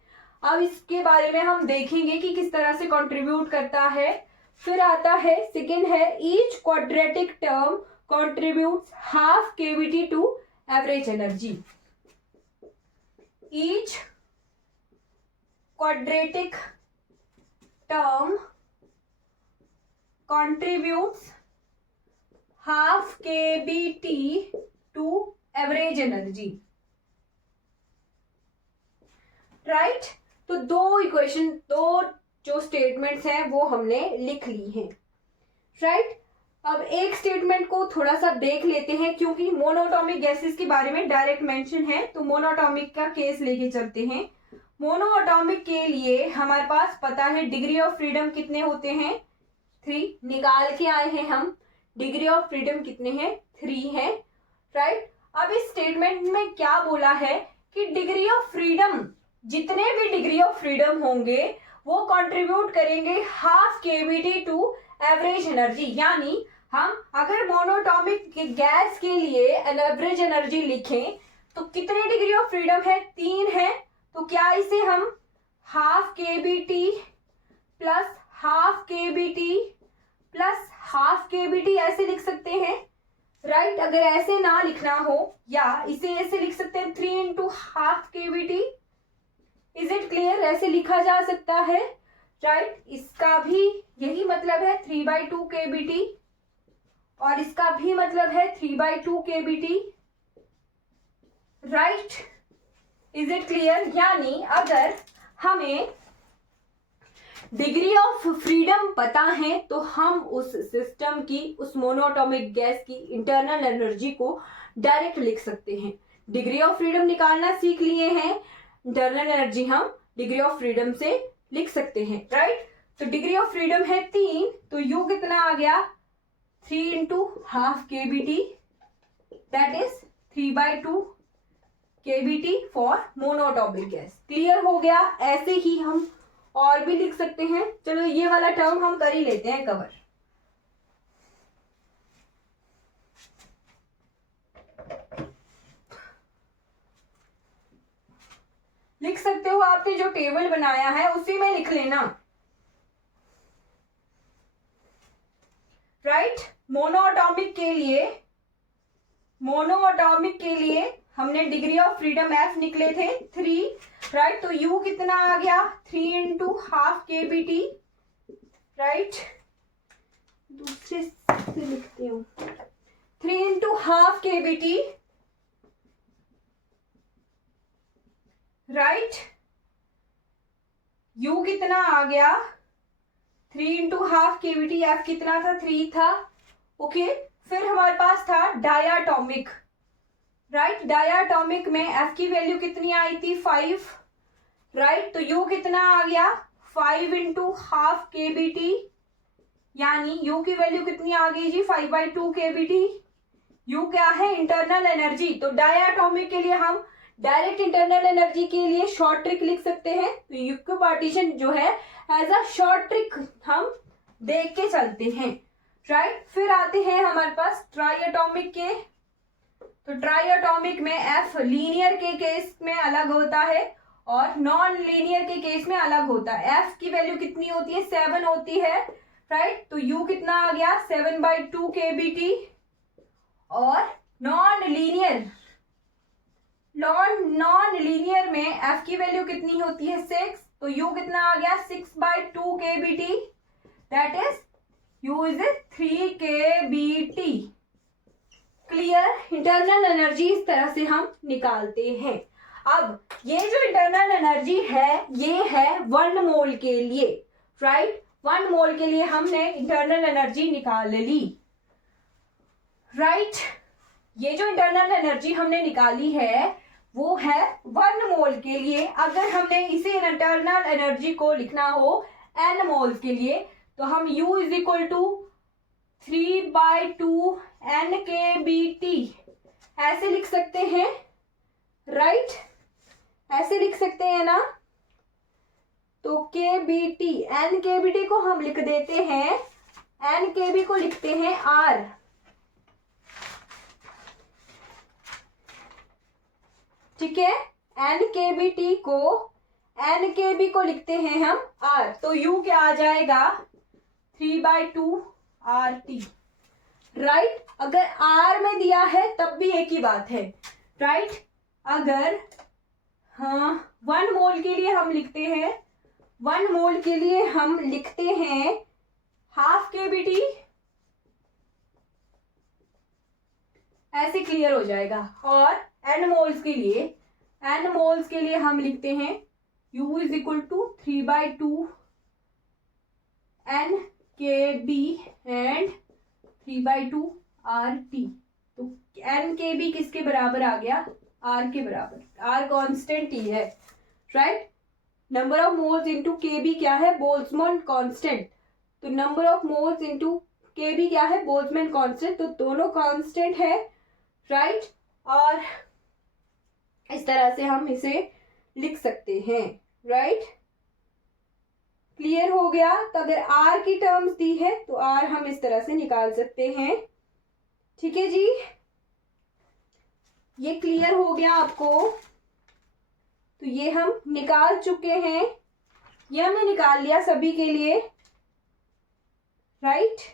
अब इसके बारे में हम देखेंगे कि किस तरह से कंट्रीब्यूट करता है। फिर आता है सेकेंड है each quadratic term contributes half kVt to average energy. Each quadratic term contributes half kVt to average energy. Right? तो दो इक्वेशन, दो जो स्टेटमेंट्स हैं वो हमने लिख ली हैं, राइट। अब एक स्टेटमेंट को थोड़ा सा देख लेते हैं क्योंकि मोनोटॉमिक गैसेस के बारे में डायरेक्ट मेंशन है, तो मोनोटॉमिक का केस लेके चलते हैं। मोनोटॉमिक के लिए हमारे पास पता है डिग्री ऑफ फ्रीडम कितने होते हैं, 3 निकाल के आए हैं हम। डिग्री ऑफ फ्रीडम कितने हैं, 3 हैं, राइट। अब इस स्टेटमेंट में क्या बोला है कि डिग्री ऑफ फ्रीडम, जितने भी डिग्री ऑफ फ्रीडम होंगे वो कंट्रीब्यूट करेंगे half K V T to average energy. यानी हम अगर मोनोटॉमिक गैस के लिए एवरेज एनर्जी लिखें तो कितने डिग्री ऑफ फ्रीडम है, 3 है। तो क्या इसे हम half KBT plus half KBT plus half KBT ऐसे लिख सकते हैं, राइट। अगर ऐसे ना लिखना हो या इसे ऐसे लिख सकते हैं 3 into half KBT. Is it clear? ऐसे लिखा जा सकता है, राइट। इसका भी यही मतलब है 3/2 kBt और इसका भी मतलब है 3/2 kBt, right. Is it clear? यानी अगर हमें डिग्री ऑफ फ्रीडम पता है तो हम उस सिस्टम की, उस मोनोटॉमिक गैस की इंटरनल एनर्जी को डायरेक्ट लिख सकते हैं। डिग्री ऑफ फ्रीडम निकालना सीख लिए हैं, इंटरनल एनर्जी हम डिग्री ऑफ फ्रीडम से लिख सकते हैं, राइट। तो डिग्री ऑफ फ्रीडम है 3, तो यू कितना आ गया, 3 into half KBT, that is 3/2 KBT for monoatomic gas. Clear हो गया? ऐसे ही हम और भी लिख सकते हैं। चलो ये वाला टर्म हम कर ही लेते हैं कवर। लिख सकते हो, आपने जो टेबल बनाया है उसी में लिख लेना, राइट। मोनोटॉमिक के लिए हमने डिग्री ऑफ फ्रीडम एफ निकले थे 3, राइट। तो यू कितना आ गया, 3 इंटू हाफ केबीटी, राइट। दूसरे से लिखती हूँ, 3 into half KBT, right. You कितना आ गया, 3 इंटू हाफ केवीटी। एफ कितना था, 3 था, ओके। फिर हमारे पास था डायाटॉमिक, राइट। डायाटॉमिक में एफ की वैल्यू कितनी आई थी, 5। राइट। तो यू कितना आ गया 5 इंटू हाफ KBT, यानी यू की वैल्यू कितनी आ गई जी 5/2 KBT। यू क्या है इंटरनल एनर्जी। तो डायटोमिक के लिए हम डायरेक्ट इंटरनल एनर्जी के लिए शॉर्ट ट्रिक लिख सकते हैं। तो यू का पार्टीशन जो है एज अ शॉर्ट ट्रिक हम देख के चलते हैं, राइट। फिर आते हैं हमारे पास ट्राइएटॉमिक के। तो ट्राइएटॉमिक में एफ लीनियर के केस में अलग होता है और नॉन लीनियर के केस में अलग होता है। एफ की वैल्यू कितनी होती है 7 होती है, राइट। तो यू कितना आ गया 7/2 KBT। और नॉन लीनियर में एफ की वैल्यू कितनी होती है 6। तो यू कितना आ गया 6/2 KBT, that is you is 3 KBT। Clear. Internal energy इस तरह से हम निकालते हैं। अब ये जो इंटरनल एनर्जी है ये है 1 मोल के लिए, राइट। 1 मोल के लिए हमने इंटरनल एनर्जी निकाल ली, राइट। ये जो इंटरनल एनर्जी हमने निकाली है वो है 1 मोल के लिए। अगर हमने इसी इंटरनल एनर्जी को लिखना हो n मोल्स के लिए तो हम U is equal to 3/2 NKBT ऐसे लिख सकते हैं, राइट। ऐसे लिख सकते हैं ना। तो KBT NKBT को हम लिख देते हैं, NKB को लिखते हैं R, ठीक है। NKBT को NKB को लिखते हैं हम R। तो U क्या आ जाएगा 3/2 RT, राइट। अगर R में दिया है तब भी एक ही बात है, राइट। अगर 1 मोल के लिए हम लिखते हैं 1 मोल के लिए हम लिखते हैं हाफ KBT, ऐसे क्लियर हो जाएगा। और n मोल्स के लिए हम लिखते हैं U is equal to 3/2 NKB and 3/2 RT। तो NKB किसके बराबर आ गया R के बराबर। R कांस्टेंट ही है, right. Number of moles into KB क्या है बोल्ट्जमैन कांस्टेंट। तो number of moles into KB क्या है बोल्ट्जमैन कांस्टेंट। तो दोनों कांस्टेंट है, राइट। और इस तरह से हम इसे लिख सकते हैं, राइट। क्लियर हो गया। तो अगर R की टर्म्स दी है तो R हम इस तरह से निकाल सकते हैं, ठीक है जी। ये क्लियर हो गया आपको। तो ये हम निकाल चुके हैं, ये हमने निकाल लिया सभी के लिए, राइट।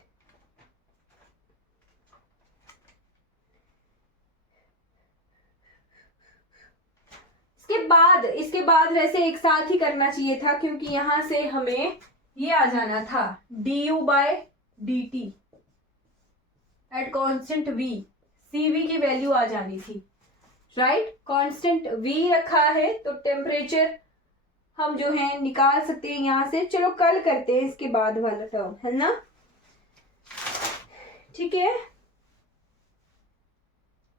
इसके बाद वैसे एक साथ ही करना चाहिए था क्योंकि यहां से हमें ये आ जाना था du/dt at constant V, CV की वैल्यू आ जानी थी, राइट। कांस्टेंट V रखा है तो टेम्परेचर हम जो है निकाल सकते हैं यहां से। चलो कल करते हैं इसके बाद वाला टर्म, है ना, ठीक है।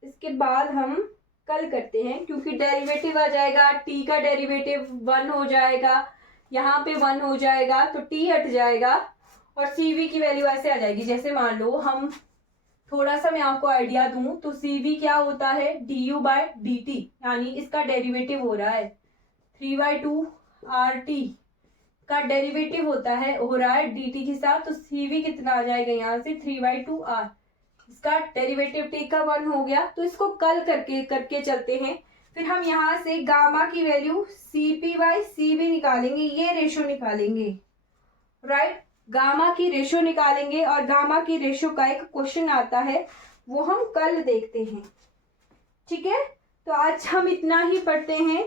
इसके बाद हम कल करते हैं क्योंकि डेरिवेटिव आ जाएगा, T का डेरिवेटिव 1 हो जाएगा, यहाँ पे 1 हो जाएगा तो T हट जाएगा और CV की वैल्यू ऐसे आ जाएगी। जैसे मान लो हम थोड़ा सा मैं आपको आइडिया दूं तो CV क्या होता है du/dt, यानी इसका डेरिवेटिव हो रहा है 3/2 RT का डेरिवेटिव हो रहा है dt के साथ। तो CV कितना आ जाएगा यहाँ से 3/2 R, इसका डेरिवेटिव T का 1 हो गया। तो इसको कल करके चलते हैं। फिर हम यहाँ से गामा की वैल्यू CP/CV निकालेंगे, ये रेशो निकालेंगे, राइट। गामा की रेशो निकालेंगे और गामा की रेशो का एक क्वेश्चन आता है वो हम कल देखते हैं, ठीक है। तो आज हम इतना ही पढ़ते हैं।